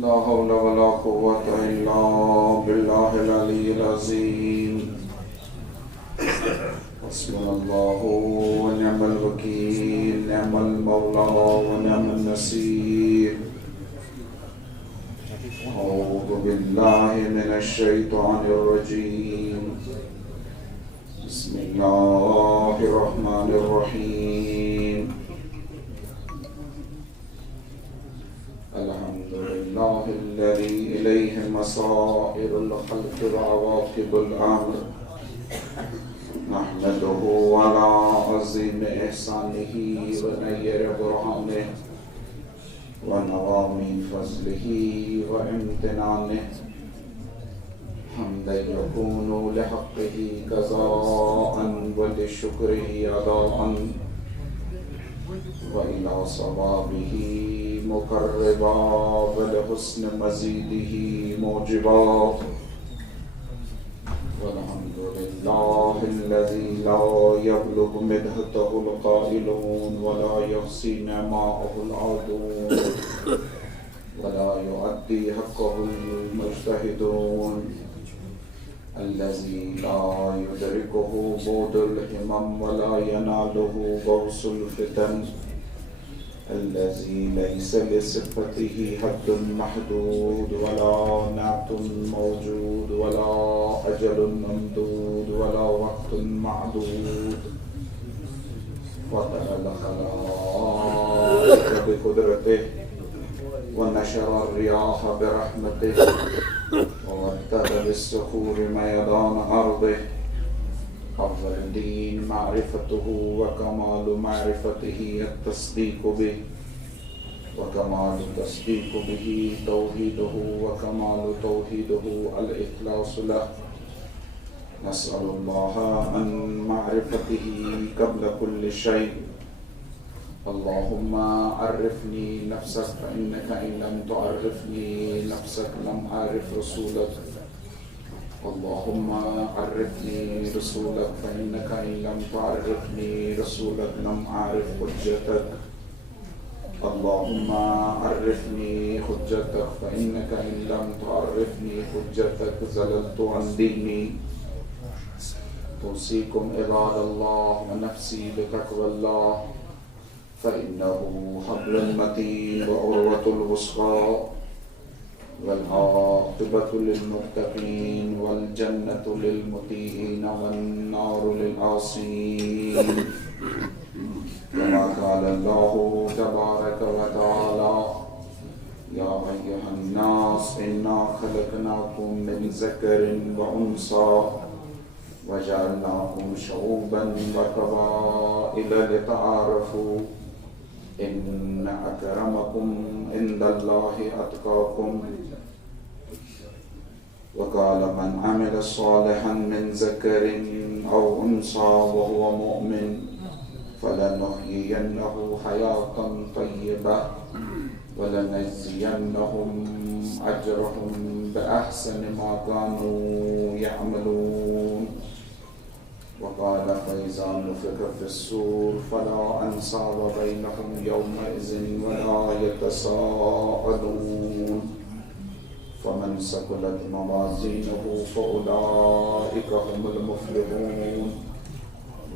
لا حول ولا قوة إلا بالله العلي العظيم حسبنا الله ونعم الوكيل نعم المولى ونعم النصير أعوذ بالله من الشيطان الرجيم بسم الله الرحمن الرحيم الحمد لله الذي إليه مصائر الخلق وعواقب الأمر نحمده على عظيم إحسانه ونير برهانه ونوام فضله وامتنانه حمدا يكون لحقه قضاء ولشكره أداء وإلى صوابه مقربا ولحسن مزيده موجبا والحمد لله الذي لا يبلغ مدحته القائلون ولا يحصي نعماءه العادون ولا يؤدي حقه المجتهدون الذي لا يدركه بعد الهمم ولا يناله غوص الفتن الذي ليس لصفته حد محدود ولا نعت موجود ولا أجل ممدود ولا وقت معدود فطر الخلائق بقدرته ونشر الرياح برحمته ووتر بالصخور ميدان أرضه أفضل الدين معرفته وكمال معرفته التصديق به وكمال التصديق به توحيده وكمال توحيده الإخلاص له نسأل الله عن معرفته قبل كل شيء اللهم عرفني نفسك فإنك إن لم تعرفني نفسك لم أعرف رسولك اللهم عرفني رسولك فإنك إن لم تعرفني رسولك لم أعرف حجتك اللهم عرفني حجتك فإنك إن لم تعرفني حجتك زللت عن ديني أوصيكم عباد الله ونفسي بتقوى الله فإنه حبل المتين وعروة الوثقى والعاقبة للمتقين والجنة للمطيعين والنار للعاصين كما قال الله تبارك وتعالى يا أيها الناس إنا خلقناكم من ذكر وأنثى وجعلناكم شعوبا وقبائل لتعارفوا إن أكرمكم عند الله أتقاكم وقال من عمل صالحا من ذكر أو أنثى وهو مؤمن فلنحيينه حياة طيبة ولنجزينهم أجرهم بأحسن ما كانوا يعملون وقال فإذا نفخ في الصور فلا أنساب بينهم يومئذ ولا يتساءلون فمن ثقلت موازينه فأولئك هم المفلحون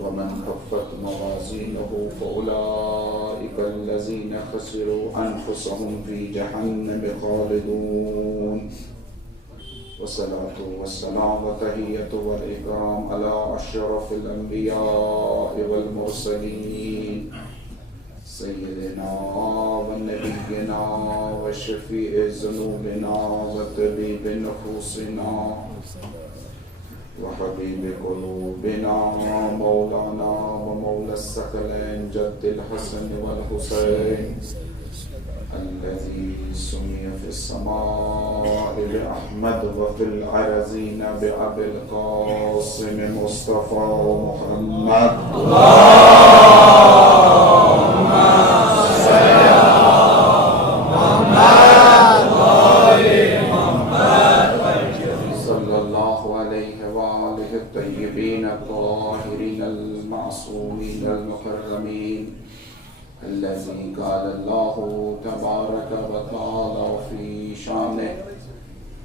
ومن خفت موازينه فأولئك الذين خسروا أنفسهم في جهنم خالدون والصلاة والسلام والتحية والإكرام على أشرف الأنبياء والمرسلين سيدنا ونبينا وشفيع ذنوبنا وطبيب نفوسنا وحبيب قلوبنا مولانا ومولى الثقلين جد الحسن والحسين الذي سمي في السماء بأحمد وفي الأرضين بأبي القاسم مصطفى محمد اللهم صل على محمد وآل محمد صلى الله عليه وآله الطيبين الطاهرين المعصومين المكرمين الذي قال الله تبارك وتعالى في شانه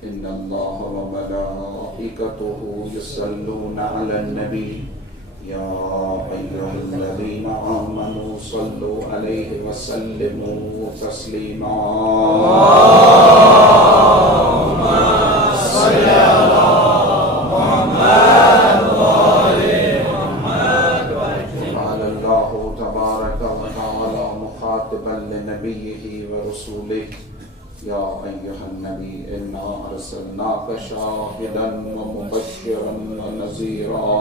إن الله وملائكته يصلون على النبي يا أيها الذين آمنوا صلوا عليه وسلموا تسليما اللهم صل على محمد وآل محمد. قال الله تبارك وتعالى مخاطبا لنبيه ورسوله يا أيها النبي إنا أرسلناك شاهدا ومبشرا ونذيرا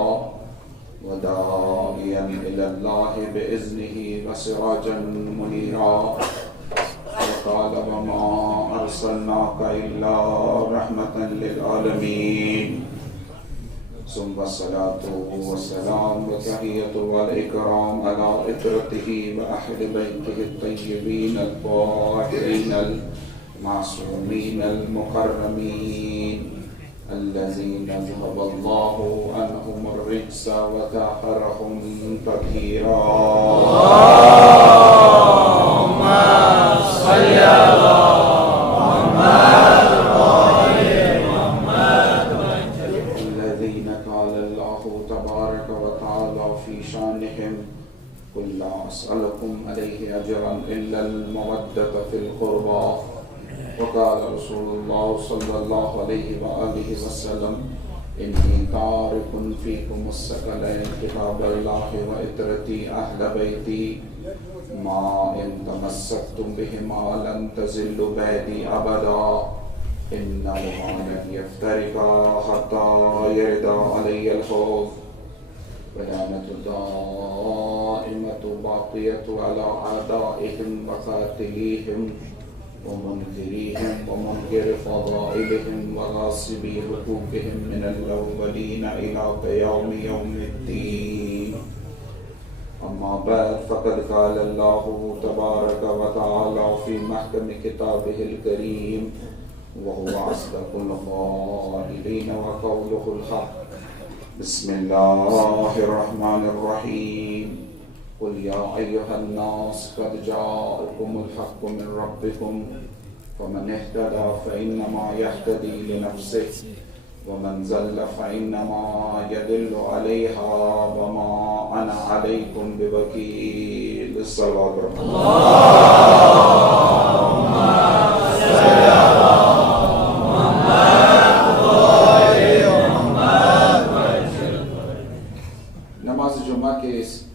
وداعيا إلى الله بإذنه وسراجا منيرا وقال وما أرسلناك إلا رحمة للعالمين ثم الصلاة والسلام والتحية والإكرام على إطرته وأهل بيته الطيبين الطاهرين المعصومين المكرمين الذين ذهب الله عنهم الرجس وطهرهم تطهيرا اللهم صل على محمد وآل محمد. الذين قال الله تبارك وتعالى في شانهم قل لا أسألكم عليه أجرا إلا المودة في القربى وقال رسول الله صلى الله عليه وآله وسلم إني تارك فيكم الثقلين كتاب الله وإترتي أهل بيتي ما إن تمسكتم بهما لن تزلوا بعدي أبدا إنهما لن يفترقا حتى يرد علي الحوض ولعنة الدائمة باقية على أعدائهم وقاتليهم ومنكريهم ومنكر فضائلهم وغاصبي حقوقهم من الأولين إلى قيام يوم الدين. أما بعد فقد قال الله تبارك وتعالى في محكم كتابه الكريم وهو أصدق القائلين وقوله الحق. بسم الله الرحمن الرحيم. قل يا أيها الناس قد جاءكم الحق من ربكم فمن اهتدى فإنما يهتدي لنفسه ومن زل فإنما يدل عليها وما أنا عليكم بوكيل. الصلاة اللهم صل على محمد وآل محمد. نماز جمعہ کے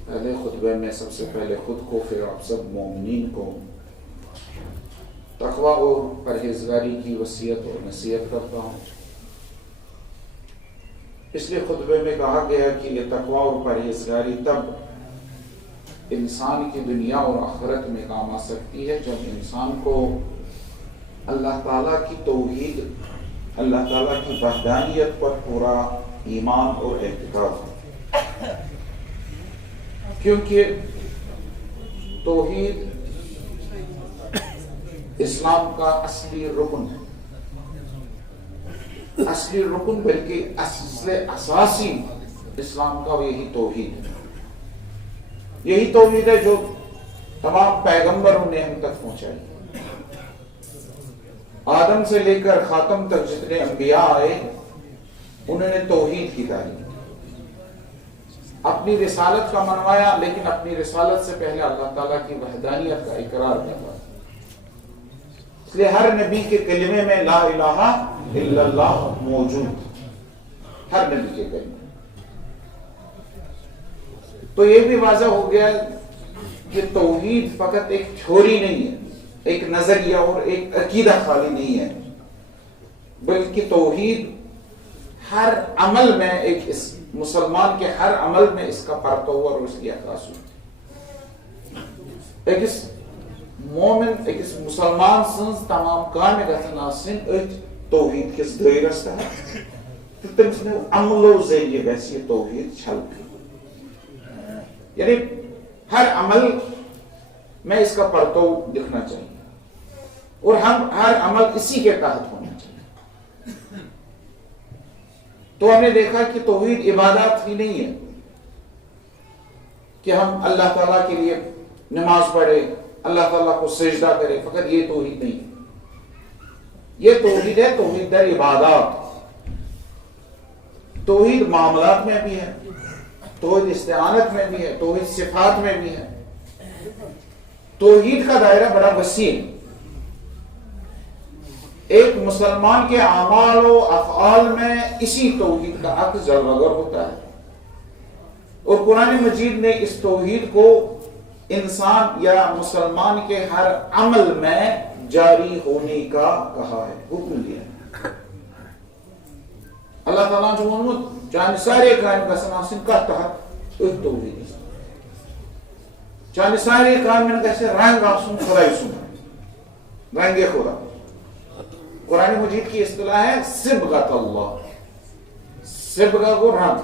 پہلے خطبے میں سب سے پہلے خود کو پھر آپ سب مومنین کو تقوی اور پرہیزگاری کی وصیت اور نصیحت کرتا ہوں. اس لیے خطبے میں کہا گیا کہ یہ تقوی اور پرہیزگاری تب انسان کی دنیا اور آخرت میں کام آ سکتی ہے جب انسان کو اللہ تعالیٰ کی توحید، اللہ تعالیٰ کی وحدانیت پر پورا ایمان اور اعتقاد ہو. کیونکہ توحید اسلام کا اصلی رکن ہے، اصلی رکن بلکہ اصل اساسی اسلام کا یہی توحید ہے. یہی توحید ہے جو تمام پیغمبروں نے ہم تک پہنچائی. آدم سے لے کر خاتم تک جتنے انبیاء آئے انہوں نے توحید کی تعلیم اپنی رسالت کا منوایا، لیکن اپنی رسالت سے پہلے اللہ تعالیٰ کی وحدانیت کا اقرار کروایا. اس لیے ہر نبی کے کلمے میں لا الہ الا اللہ موجود، ہر نبی کے کلمے. تو یہ بھی واضح ہو گیا کہ توحید فقط ایک تھیوری نہیں ہے، ایک نظریہ اور ایک عقیدہ خالی نہیں ہے، بلکہ توحید ہر عمل میں ایک مسلمان کے ہر عمل میں اس کا پرتو اور اس کی عکاسی. ایک مومن ایک مسلمان سنز تمام کام گژھن آسن ات توحید کس دائرس تحت تو تم سن عملو ذریعہ گژھِ یہ توحید چھلک. یعنی ہر عمل میں اس کا پرتو دکھنا چاہیے اور ہر عمل اسی کے تحت ہونا چاہیے. تو ہم نے دیکھا کہ توحید عبادات ہی نہیں ہے کہ ہم اللہ تعالیٰ کے لیے نماز پڑھے, اللہ تعالیٰ کو سجدہ کرے, فقط یہ توحید نہیں ہے. یہ توحید ہے توحید در عبادات. توحید معاملات میں بھی ہے, توحید استعانت میں بھی ہے, توحید صفات میں بھی ہے. توحید کا دائرہ بڑا وسیع ہے. ایک مسلمان کے اعمال و افعال میں اسی توحید کا عکس جلوہ گر ہوتا ہے. اور قرآن مجید نے اس توحید کو انسان یا مسلمان کے ہر عمل میں جاری ہونے کا کہا ہے, حکم دیا ہے. اللہ تعالیٰ جو جان سارے کام کا سناسن کا تحت ایک توحید ہے. جان سارے کام میں کیسے رنگ آسن خدا سن رنگ خدا. قرآن مجید کی اصطلاح ہے صبغۃ اللہ. صبغہ کو رنگ,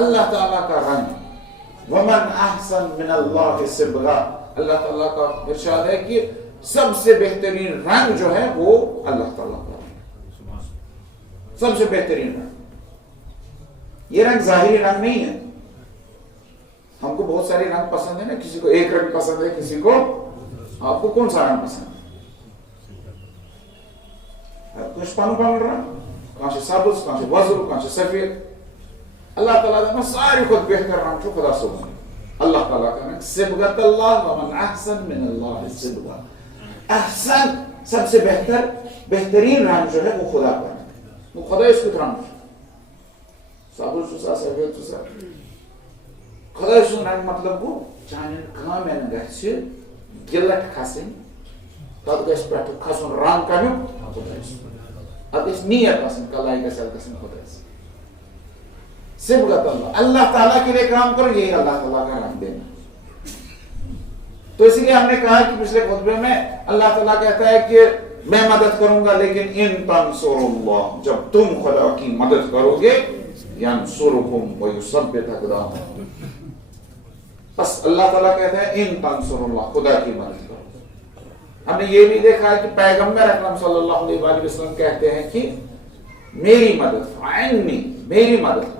اللہ تعالیٰ کا رنگ. ومن احسن من اللہ صبغہ, اللہ تعالیٰ کا ارشاد ہے کہ سب سے بہترین رنگ جو ہے وہ اللہ تعالیٰ کا سب سے بہترین رنگ. یہ رنگ ظاہری رنگ نہیں ہے. ہم کو بہت سارے رنگ پسند ہے نا, کسی کو ایک رنگ پسند ہے, کسی کو, آپ کو کون سا رنگ پسند ہے؟ کچھ پن رنگ, کہاں سے سبز, کہاں سے وزر, کہاں سے سفید. اللہ تعالیٰ کا ساری خود بہتر رنگ جو خدا سب ہے. اللہ تعالیٰ کا رنگ صبغۃ اللہ ومن احسن من اللہ صبغہ. احسن سب سے بہتر بہترین رنگ جو ہے وہ خدا کا رنگ, وہ خدا اس کو رنگ سبز سوسا سفید سوسا خدا اس رنگ مطلب وہ چانن کامن گژھِ گلٹ کھسن, تب گژھِ پٮ۪ٹھٕ کھسن رنگ کمیُک خدایس. اب اس نیت آسن کلائی گژھِ گژھن خدایس. صبغۃ اللہ, اللہ تعالیٰ کے لیے کام کرو, یہی اللہ تعالیٰ کا رنگ دینا. تو اسی لیے ہم نے کہا کہ پچھلے خطبے میں اللہ تعالیٰ کہتا ہے کہ میں مدد کروں گا, لیکن ان تنصروا اللہ, جب تم خدا کی مدد کرو گے, ینصرکم ویثبت اقدامکم. بس اللہ تعالیٰ کہتا ہے ان تنصروا اللہ, خدا کی مدد کرو. ہم نے یہ بھی دیکھا ہے کہ پیغمبر اکرم صلی اللہ علیہ وآلہ وسلم کہتے ہیں کہ میری مدد, فعنی, میری مدد.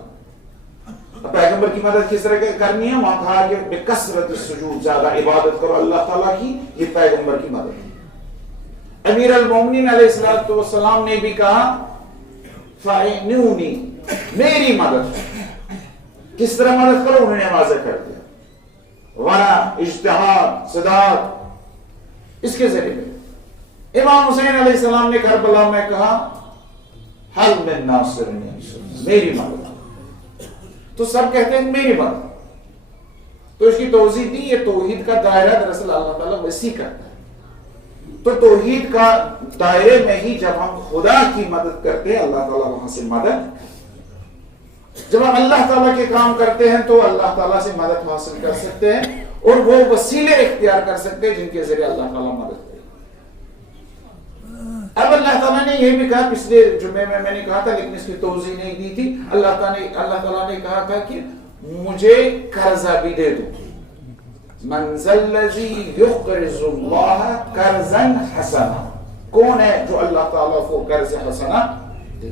پیغمبر کی مدد کس طرح کرنی ہے؟ وہاں کہا کہ بکثرت السجود, زیادہ عبادت کرو اللہ تعالیٰ کی, یہ پیغمبر کی مدد ہے. امیر المومنین علیہ الصلوۃ والسلام نے بھی کہا فعنونی, میری مدد. کس طرح مدد کرو؟ انہوں نے واضح کر دیا. ورا, اجتہاد, صداقت, اس کے ذریعے میں. امام حسین علیہ السلام نے کربلا میں کہا حل من ناصر, میری مدد. تو سب کہتے ہیں میری مدد. تو اس کی توضیح دی, یہ توحید کا دائرہ دراصل اللہ تعالیٰ وسیع کرتا ہے. تو توحید کا دائرے میں ہی جب ہم خدا کی مدد کرتے ہیں, اللہ تعالیٰ وہاں سے مدد. جب ہم اللہ تعالیٰ کے کام کرتے ہیں تو اللہ تعالیٰ سے مدد حاصل کر سکتے ہیں, اور وہ وسیلے اختیار کر سکتے ہیں جن کے ذریعے اللہ تعالیٰ مدد کرے. اب اللہ تعالیٰ نے یہ بھی کہا, پچھلے جمعے میں نے کہا تھا لیکن اس کی توضیح نہیں دی تھی. اللہ تعالیٰ نے کہا تھا کہ مجھے قرضہ بھی دے دو. من ذا الذی یقرض اللہ قرضا حسنا, کون ہے جو اللہ تعالیٰ کو قرض حسنا دے.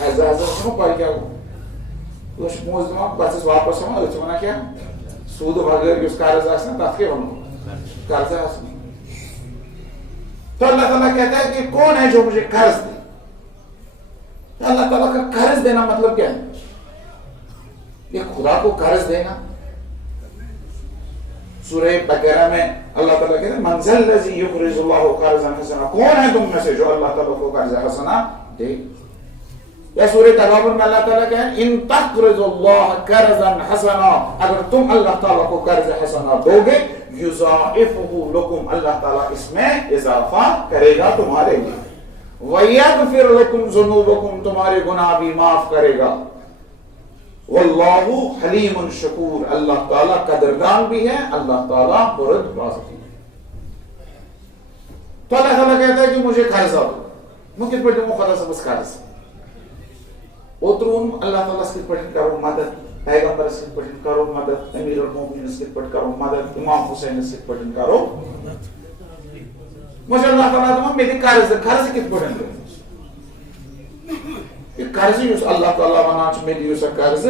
ہزار سنو پائی کیا ہو اس موز دماغ بچس واپس ہوں اس ونا کیا سود بغیر اس قرض آسنا تاکہ کے ونو قرض حسنا. تو اللہ تعالیٰ کہتا ہے کہ کون ہے جو مجھے قرض دے. تو اللہ تعالیٰ کا قرض دینا مطلب کیا ہے؟ یہ خدا کو قرض دینا. سورہ بقرہ میں اللہ تعالیٰ کہتا ہے من ذا الذی یقرض اللہ قرضا حسنا, کون ہے تم میں سے جو اللہ تعالیٰ کو قرض حسنا دے. یا سورہ تغابن میں اللہ تعالیٰ کہتا ہے ان تقرضوا اللہ قرضا حسنا, اگر تم اللہ تعالیٰ کو قرض حسنا دو گے یضاعفہ لکم, اللہ تعالیٰ اس میں اضافہ کرے گا تمہارے لیے. ویغفر لکم ذنوبکم, تمہارے گناہ بھی معاف کرے گا. واللہ حلیم شکور, اللہ تعالیٰ قدردان بھی ہے, اللہ تعالیٰ بردبار بھی ہے. تو اللہ تعالیٰ کہتا ہے کہ مجھے قرضہ دو. ممکن پر دوں خدا سے بس قرض اوترون اللہ تعالیٰ اس کی پڑھن کرو مدد, پیغمبر اس کی پڑھن کرو مدد, امیر المومنین اس کی پڑھن کرو مدد, امام حسین اس کی پڑھن کرو. مجھے اللہ تعالیٰ دوں میری قرض کی پڑھن کرو. یہ قرض یوس اللہ تعالیٰ ونان چھ میری یوس قرض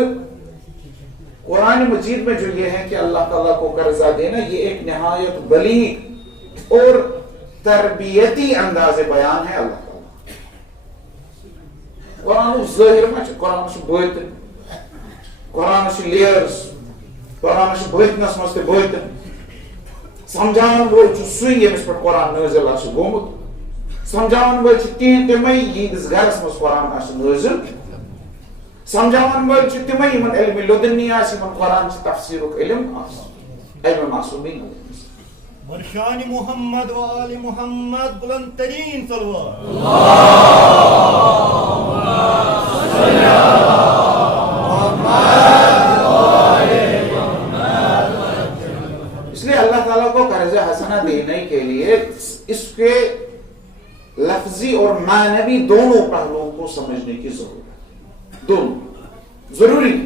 قرآن مجید میں جو یہ ہے کہ اللہ تعالیٰ کو قرضہ دینا، یہ ایک نہایت بلیغ اور تربیتی انداز بیان ہے اللہ تعالیٰ. قرآن ظاہر ما چھ، قرآن چھ باطن، قرآن چھ لیئرز، قرآن چھ باطنس مز تہ باطن. سمجھاون وول چھ سُے ییٚمِس پٮ۪ٹھ قرآن نٲزِل آسہِ گوٚمُت. سمجھاون وول چھ تِمے یِہنٛدِس گرس مز قرآن آسہِ نٲزِل. سمجھاون وول چھ تِمے یِمن علم لدنی آسہِ، یِمن قرآن چھ تفسیرُک علم آسہِ. علم معصومین برشان محمد و آل محمد بلند ترین صلوات. اس لیے اللہ تعالیٰ کو قرض حسنہ دینے کے لیے اس کے لفظی اور معنوی دونوں پہلوؤں کو سمجھنے کی ضرورت ہے. دونوں ضروری.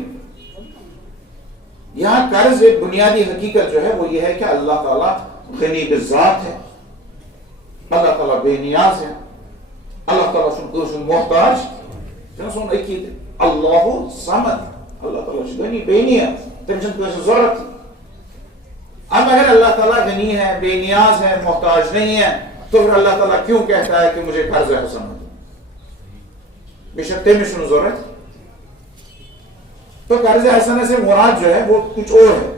یہاں قرض ایک بنیادی حقیقت جو ہے وہ یہ ہے کہ اللہ تعالیٰ غنی بذات ہے، اللہ تعالیٰ بے نیاز ہے، اللہ تعالیٰ سن محتاج. سن عقید اللہ صمد، اللہ تعالیٰ غنی بے نیاز، تم سن کوئی ضرورت. اب اگر اللہ تعالیٰ غنی ہے، بے نیاز ہے، محتاج نہیں ہے، تو پھر اللہ تعالیٰ کیوں کہتا ہے کہ مجھے قرض حسنہ دو؟ بے شک تمہیں سن ضرورت. تو قرض حسنہ سے مراد جو ہے وہ کچھ اور ہے.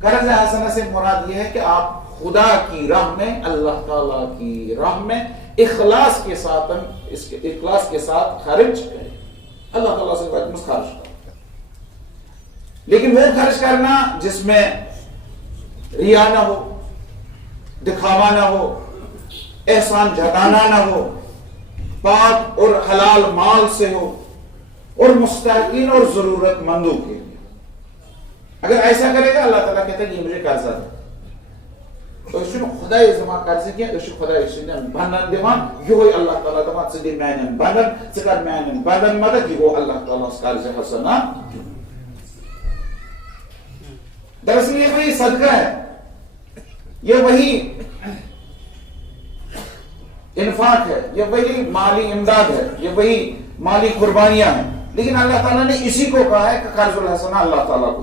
قرض حسنہ سے مراد یہ ہے کہ آپ خدا کی راہ میں، اللہ تعالیٰ کی راہ میں اخلاص کے ساتھ خرچ کریں. اللہ تعالیٰ سے خرچ کریں، لیکن وہ خرچ کرنا جس میں ریا نہ ہو، دکھاوا نہ ہو، احسان جتانا نہ ہو، پاک اور حلال مال سے ہو اور مستحقین اور ضرورت مندوں کے لیے. اگر ایسا کرے گا اللہ تعالیٰ کہتا ہے کہ یہ مجھے قرضہ دے. تو اس نے خدا زمان قرض کیا، اس نے خدا اس نے بندن دیوان، یہ ہوئی اللہ تعالیٰ دمان سے دی مینن بندن، سکر مینن بندن مدد، یہ ہو اللہ تعالیٰ اس قرض حسنہ. دراصل یہ وہی صدقہ ہے، یہ وہی انفاق ہے، یہ وہی مالی امداد ہے، یہ وہی مالی قربانیاں ہیں. لیکن اللہ تعالیٰ نے اسی کو کہا ہے کہ قرض الحسنہ اللہ تعالیٰ کو.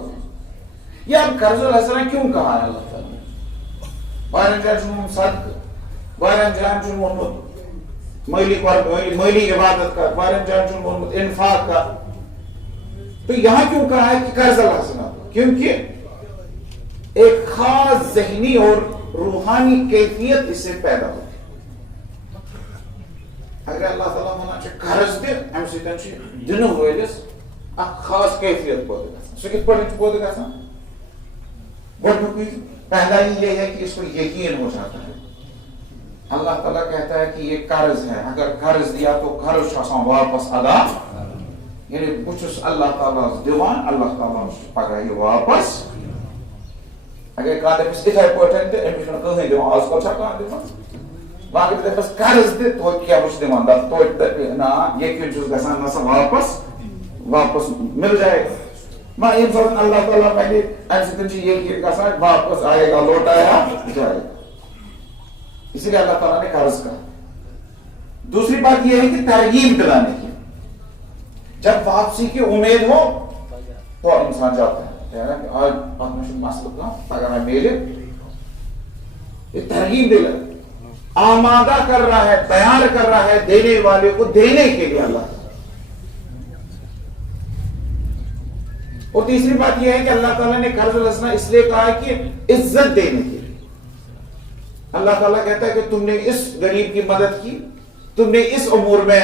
یہ اب قرض الحسنہ کیوں کہا ہے اللہ تعالیٰ نے؟ بارن جان صدق، بارن جان محمد مالی عبادت کا، بارن جان محمد انفاق کا. تو یہاں کیوں کہا ہے کہ قرض الحسنہ؟ کیونکہ ایک خاص ذہنی اور روحانی کیفیت اس سے پیدا ہوتی. اگر اللہ تعالیٰ ونان قرض دے، ام سۭتۍ دن وٲلِس اکھ خاص کیفیت پٲدٕ گژھان. سُہ کِتھ پٲٹھۍ چھُ پٲدٕ گژھان؟ گۄڈنیُکُے پہلا ہی یہ ہے کہ اس کو یقین ہو جاتا ہے. اللہ تعالیٰ کہتا ہے کہ یہ قرض ہے، اگر قرض دیا تو قرض چھُ آسان واپس ادا. یعنی بہٕ چھُس اللہ تعالیٰ دِوان، اللہ تعالیٰ پگاہ یہِ واپس. اگر کانٛہہ دٔپِس یِتھے پٲٹھۍ تہٕ أمِس چھُنہٕ کٕہٕنۍ دِوان. آز کل چھا کانٛہہ دِوان؟ وۄنۍ اگر دٔپِس قرض دِ، توتہِ کیٛاہ چھُس دِوان؟ توتہِ دَپہِ نا یقین چھُس گژھان نسا واپس مل جائے گا. ماں ییٚمہِ ساتہٕ اللہ تعالیٰ پننہِ اَمہِ سۭتۍ چھُ یقین گژھان واپس آئے گا، لوٹایا جائے گا. اسی لیے اللہ تعالیٰ نے قرض کہا. دوسری بات یہ ہے کہ ترغیب دلانے کی. جب واپسی کی امید ہو تو انسان جاتا ہے کہ آج مسئلہ کا پگہ میں میرے. یہ ترغیب دلا، آمادہ کر رہا ہے، تیار کر رہا ہے دینے والے کو دینے کے لیے اللہ. اور تیسری بات یہ ہے کہ اللہ تعالیٰ نے قرض الحسنہ اس لیے کہا ہے کہ عزت دینے کے لیے. اللہ تعالیٰ کہتا ہے کہ تم نے اس غریب کی مدد کی، تم نے اس امور میں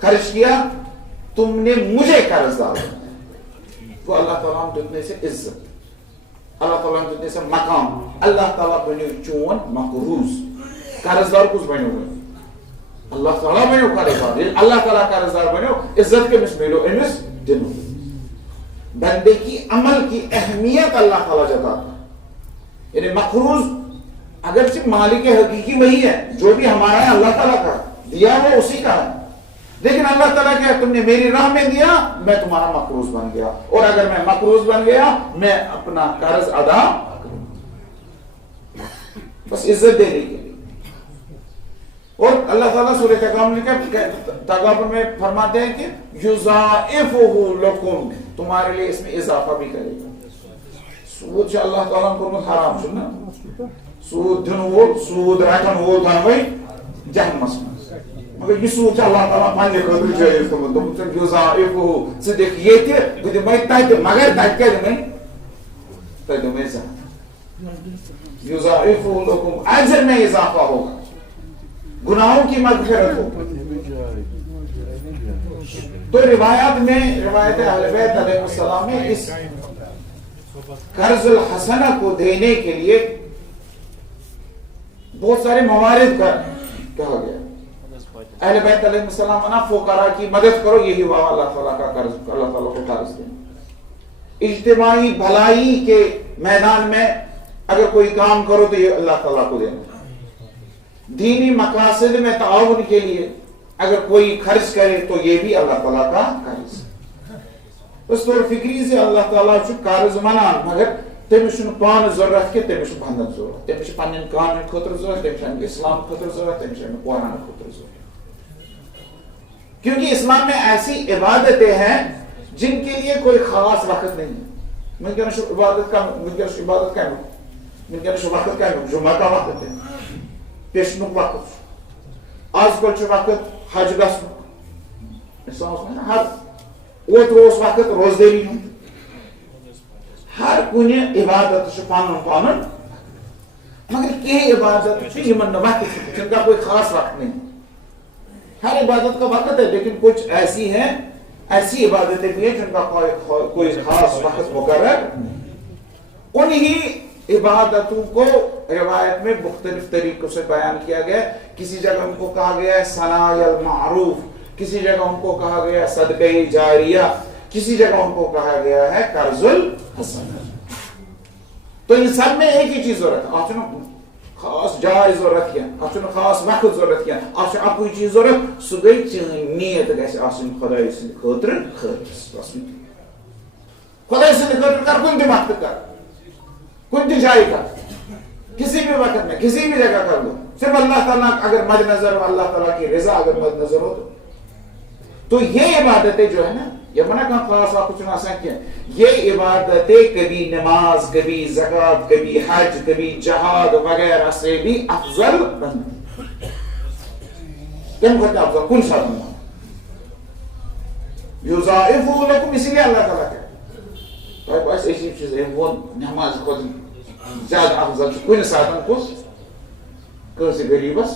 خرچ کیا، تم نے مجھے قرض دار. تو اللہ تعالیٰ ہم دیتے سے عزت، اللہ تعالیٰ ہم دیتے سے مقام. اللہ تعالیٰ بنیو چون مقروض. قرض دار کس بنیو گئے؟ اللہ تعالیٰ بنیو قرض دار. اللہ تعالیٰ قرض دار بنیو، عزت کے مس ملو امس دنو. بندے کی عمل کی اہمیت اللہ تعالیٰ جتاتا ہے. یعنی مقروض اگرچہ مالک حقیقی وہی ہے، جو بھی ہمارا ہے اللہ تعالیٰ کا دیا وہ اسی کا ہے، لیکن اللہ تعالیٰ کیا تم نے میری راہ میں دیا، میں تمہارا مقروض بن گیا. اور اگر میں مقروض بن گیا میں اپنا قرض ادا کروں. بس عزت دینے کے لیے. اور اللہ تعالیٰ سورہ تغابن میں فرماتے ہیں کہ یضاعفہ لکم، تمہارے لیے اس میں اضافہ بھی کرے گا. سود سے اللہ تعالیٰ کو حرام چھنا، سود دن وول سود رٹن وول تھوی جہنمس مز، مگر یہ سود سے اللہ تعالیٰ پنہ خاطر جائز تھومت، دوپن یضاعفہ، ژٕ دِکھ ییٚتہِ بہٕ دِمے تتہِ، مگر تتہِ کیٛاہ دِمے؟ تتہِ دِمے زیادٕ. یضاعفہ لکم، اجر میں اضافہ ہوگا، گناہوں کی مغفرت ہو. تو روایات میں، روایت اہل بیت علیہ السلام میں اس قرض الحسنہ کو دینے کے لیے بہت سارے موارد کا کہا گیا. اہل بیت علیہ السلام نے فقراء کی مدد کرو، یہی ہوا اللہ تعالیٰ کا قرض، اللہ تعالیٰ کو قرض دینا. اجتماعی بھلائی کے میدان میں اگر کوئی کام کرو تو یہ اللہ تعالیٰ کو دینا. دینی مقاصد میں تعاون کے لیے اگر کوئی خرچ کرے تو یہ بھی اللہ تعالیٰ کا قرض. اس طور فکری سے اللہ تعالیٰ قرض منان، مگر تمس پان ضرورت کہ تمس بندن ضرورت، تمس پن قانون خاطر ضرورت، تمس اسلام خاطر ضرورت، تمس قرآن خاطر ضرورت. کیونکہ اسلام میں ایسی عبادتیں ہیں جن کے لیے کوئی خاص وقت نہیں ہے. ونکس عبادت کا وقت کیا جمعہ کا وقت ہے، پیشنک وقت، آج کل وقت حج گھن، ہر اوتر وقت روزداری ہوں، ہر کن عبادت پن پن، مگر کی عبادت وقت جن کا کوئی خاص وقت نہیں. ہر عبادت کا وقت ہے، لیکن کچھ ایسی ہیں، ایسی عبادتیں بھی ہیں جن کا کوئی خاص وقت مقرر. انہی عبادتوں کو روایت میں مختلف طریقوں سے بیان کیا گیا. کسی جگہ ان کو کہا گیا ہے صنائع المعروف، کسی جگہ ان کو کہا گیا ہے صدقہ جاریہ، کسی جگہ ان کو کہا گیا ہے قرض الحسن. تو ان سب میں ایک ہی چیز ضرورت ہے. آپ خاص جائے ضرورت کیا، آپ خاص وقت ضرورت کیا، آپ اکوئی چیز ضرورت، سہ گئی چین نیت گژھِ آسٕنۍ خداے سٕنٛدِ خٲطرٕ خٲلِص. خداے سٕنٛدِ خٲطرٕ کر کُنہِ تہِ وقتہٕ کر، کن بھی جائے کر، کسی بھی وقت میں کسی بھی جگہ کر دو، صرف اللہ تعالیٰ اگر مد نظر ہو، اللہ تعالیٰ کی رضا اگر مد نظر ہو تو یہ عبادتیں جو ہے نا، یہ منع کہاں خاص وقت چنا سکتے ہیں، یہ عبادتیں کبھی نماز، کبھی زکوٰۃ، کبھی حج، کبھی جہاد وغیرہ سے بھی افضل بنتی. کم کہتے ہیں افضل کن ساتھ بننا یضاعفہ لکم، اسی لیے اللہ تعالیٰ کہتے تۄہہِ باسہِ عجیب چیز أمۍ ووٚن نماز کھۄتہٕ زیادٕ افضل چھُ کُنہِ ساتہٕ کُس کٲنٛسہِ غریٖبس.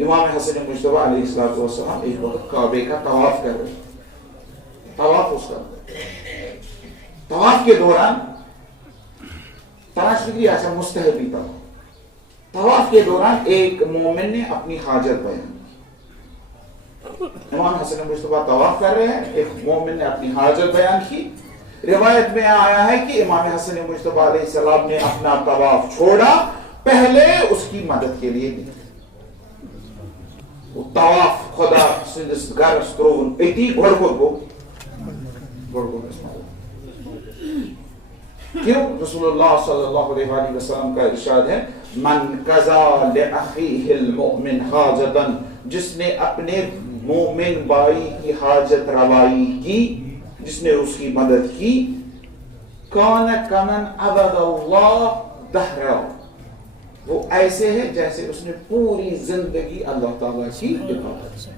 امام حسن مجتبیٰ علیہ الصلوۃ والسلام ایک وقت کعبے کا طواف کر رہے، طواف اس کا طواف کے دوران تلاش فکری ایسا مستحبی طواف کے دوران ایک مومن نے اپنی حاجت بیان. امام حسن مجتبیٰ طواف کر رہے ہیں، ایک مومن نے اپنی حاجت بیان کی. روایت میں آیا ہے کہ امام حسن مجتبیٰ علیہ السلام نے اپنا طواف چھوڑا، پہلے اس کی مدد کے لیے نکلے. وہ طواف خدا سندس گرس ترون اتی گڑ گو کیوں؟ رسول اللہ صلی اللہ علیہ وآلہ وسلم کا ارشاد ہے من قضا لأخیہ المؤمن حاجتا، جس نے اپنے مومن بھائی کی حاجت روائی کی، جس نے اس کی مدد کی، کان کمن عبد اللہ دہرہ، وہ ایسے ہے جیسے اس نے پوری زندگی اللہ تعالیٰ کی عبادت،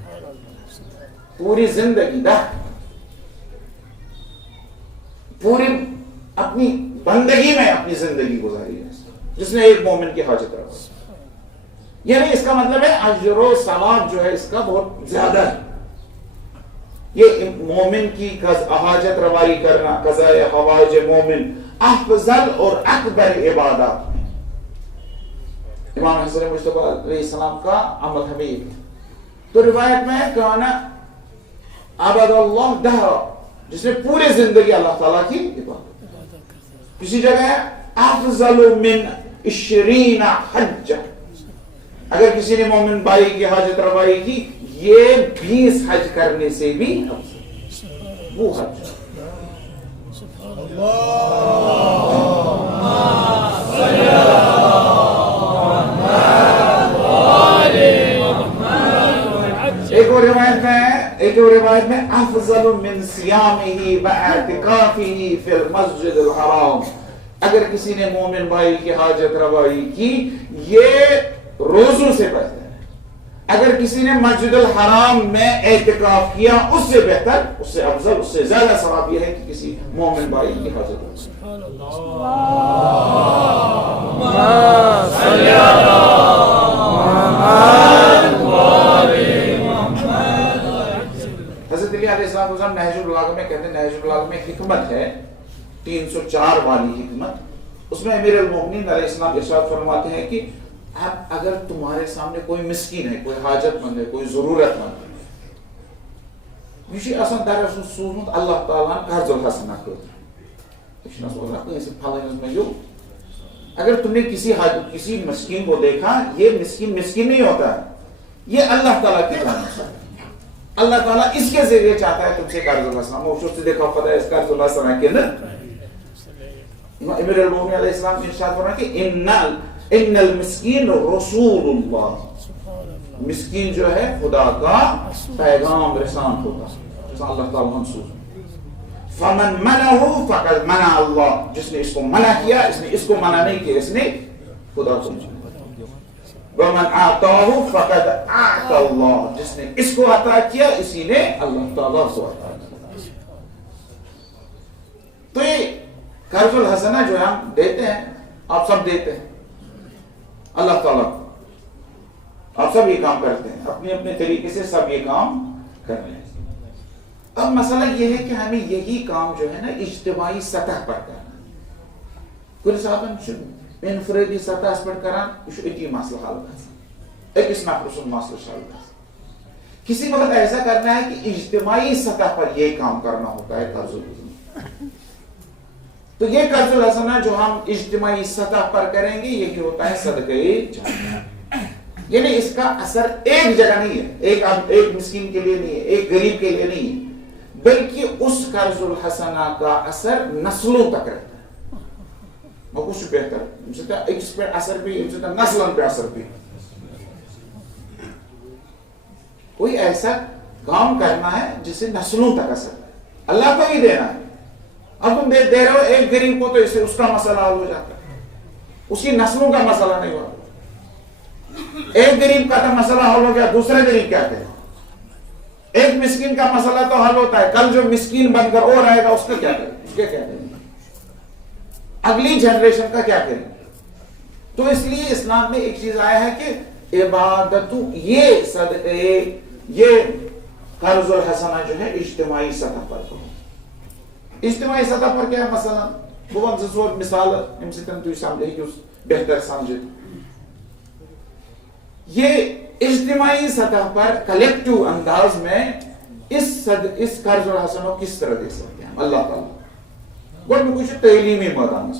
پوری زندگی پوری اپنی بندگی میں اپنی زندگی گزاری ہے جس نے ایک مومن کی حاجت روائی. یعنی اس کا مطلب ہے اجر و ثواب جو ہے اس کا بہت زیادہ ہے. یہ مومن کی حاجت روائی کرنا، قضاء حوائج مومن افضل اور اکبر عبادات. امام حسن مجتبیٰ علیہ السلام کا عمل ہمیں یہ. تو روایت میں کہنا عبد اللہ دہرہ، جس نے پورے زندگی اللہ تعالیٰ کی عبادت. کسی جگہ ہے افضل من 20 حجہ، اگر کسی نے مومن بھائی کی حاجت روائی کی یہ 20 حج کرنے سے بھی افضل. وہ حج اللہ ایک روایت میں افضل من صیامہ و اعتکافہ فی المسجد الحرام، اگر کسی نے مومن بھائی کی حاجت روائی کی یہ روزوں سے بہتر ہے، اگر کسی نے مسجد الحرام میں اعتکاف کیا اس سے بہتر، اس سے افضل، اس سے زیادہ ثواب یہ ہے کہ کسی مومن بھائی کی حاجت روائی۔ حضرت علی علیہ السلام نہج البلاغہ میں کہتے ہیں، نہج البلاغہ میں حکمت ہے 304 والی حکمت، اس میں امیر المومنین علیہ السلام ارشاد فرماتے ہیں کہ اب اگر تمہارے سامنے کوئی مسکین ہے، کوئی حاجت مند ہے، کوئی ضرورت مند ہے، یہ آسان در سوزمت اللہ تعالیٰ قرض الحسنہ خاطر۔ اگر تم نے کسی مسکین کو دیکھا، یہ مسکین نہیں ہوتا ہے، یہ اللہ تعالیٰ کی جانب سے، اللہ تعالیٰ اس کے ذریعے چاہتا ہے تم سے قرض الحسنہ، موشور سے دیکھا پتہ ہے اس قرض الحسنہ کے اندر امیر المومنین علیہ السلام نے ارشاد فرمایا کہ ان المسکین رسول اللہ، مسکین جو ہے خدا کا پیغام رسان ہوتا ہے، جیسا اللہ تعالیٰ منصوص۔ فمن منعہ فقد منع اللہ، جس نے اس کو منع کیا اس نے اس کو منع نہیں کیا، اس نے خدا کو منع۔ ومن اعطاہ فقد اعطى اللہ، جس نے اس کو عطا کیا اسی نے اللہ تعالیٰ کو عطا کیا۔ تو یہ قرض الحسنہ جو ہم دیتے ہیں، آپ سب دیتے ہیں اللہ تعالیٰ کو، آپ سب یہ کام کرتے ہیں اپنے اپنے طریقے سے، سب یہ کام کر رہے ہیں۔ اب مسئلہ یہ ہے کہ ہمیں یہی کام جو ہے نا اجتماعی سطح پر کرنا، کل صاحب انفرادی سطح پر کرنا، یہ اتی مسئلہ حل کرنا، ایک اس نفر سن مسئلہ حل کرنا۔ کسی وقت ایسا کرنا ہے کہ اجتماعی سطح پر یہ کام کرنا ہوتا ہے قرض الحسنہ، تو یہ قرض الحسنہ جو ہم اجتماعی سطح پر کریں گے یہی ہوتا ہے صدقہ جاریہ، یعنی اس کا اثر ایک جگہ نہیں ہے، ایک مسکین کے لیے نہیں ہے، ایک غریب کے لیے نہیں ہے، بلکہ اس قرض الحسنہ کا اثر نسلوں تک رہتا ہے۔ وہ کچھ بہتر ایک پہ اثر بھی، نسلوں پہ اثر بھی۔ کوئی ایسا کام کرنا ہے جس سے نسلوں تک اثر ہے، اللہ کو ہی دینا ہے۔ اب تم دے رہے ہو ایک غریب کو تو اس سے اس کا مسئلہ حل ہو جاتا ہے، اس کی نسلوں کا مسئلہ نہیں ہوا۔ ایک غریب کا تو مسئلہ حل ہو گیا، دوسرے غریب کیا کرے؟ ایک مسکین کا مسئلہ تو حل ہوتا ہے، کل جو مسکین بن کر اور آئے گا اس کا کیا کرے، اس کے کیا کریں، اگلی جنریشن کا کیا کریں؟ تو اس لیے اسلام میں ایک چیز آیا ہے کہ عبادت، یہ صدقے، یہ قرض الحسنہ جو ہے اجتماعی سطح پر کرو۔ اجتماعی سطح پر کیا ہے مثلا وہ مثال ام سے تم سمجھے کہ بہتر سمجھے، یہ اجتماعی سطح پر کلیکٹیو انداز میں اس قرض الحسنہ کس طرح دے سکتے ہیں اللہ تعالیٰ؟ گوڑ میں کچھ تعلیمی میدان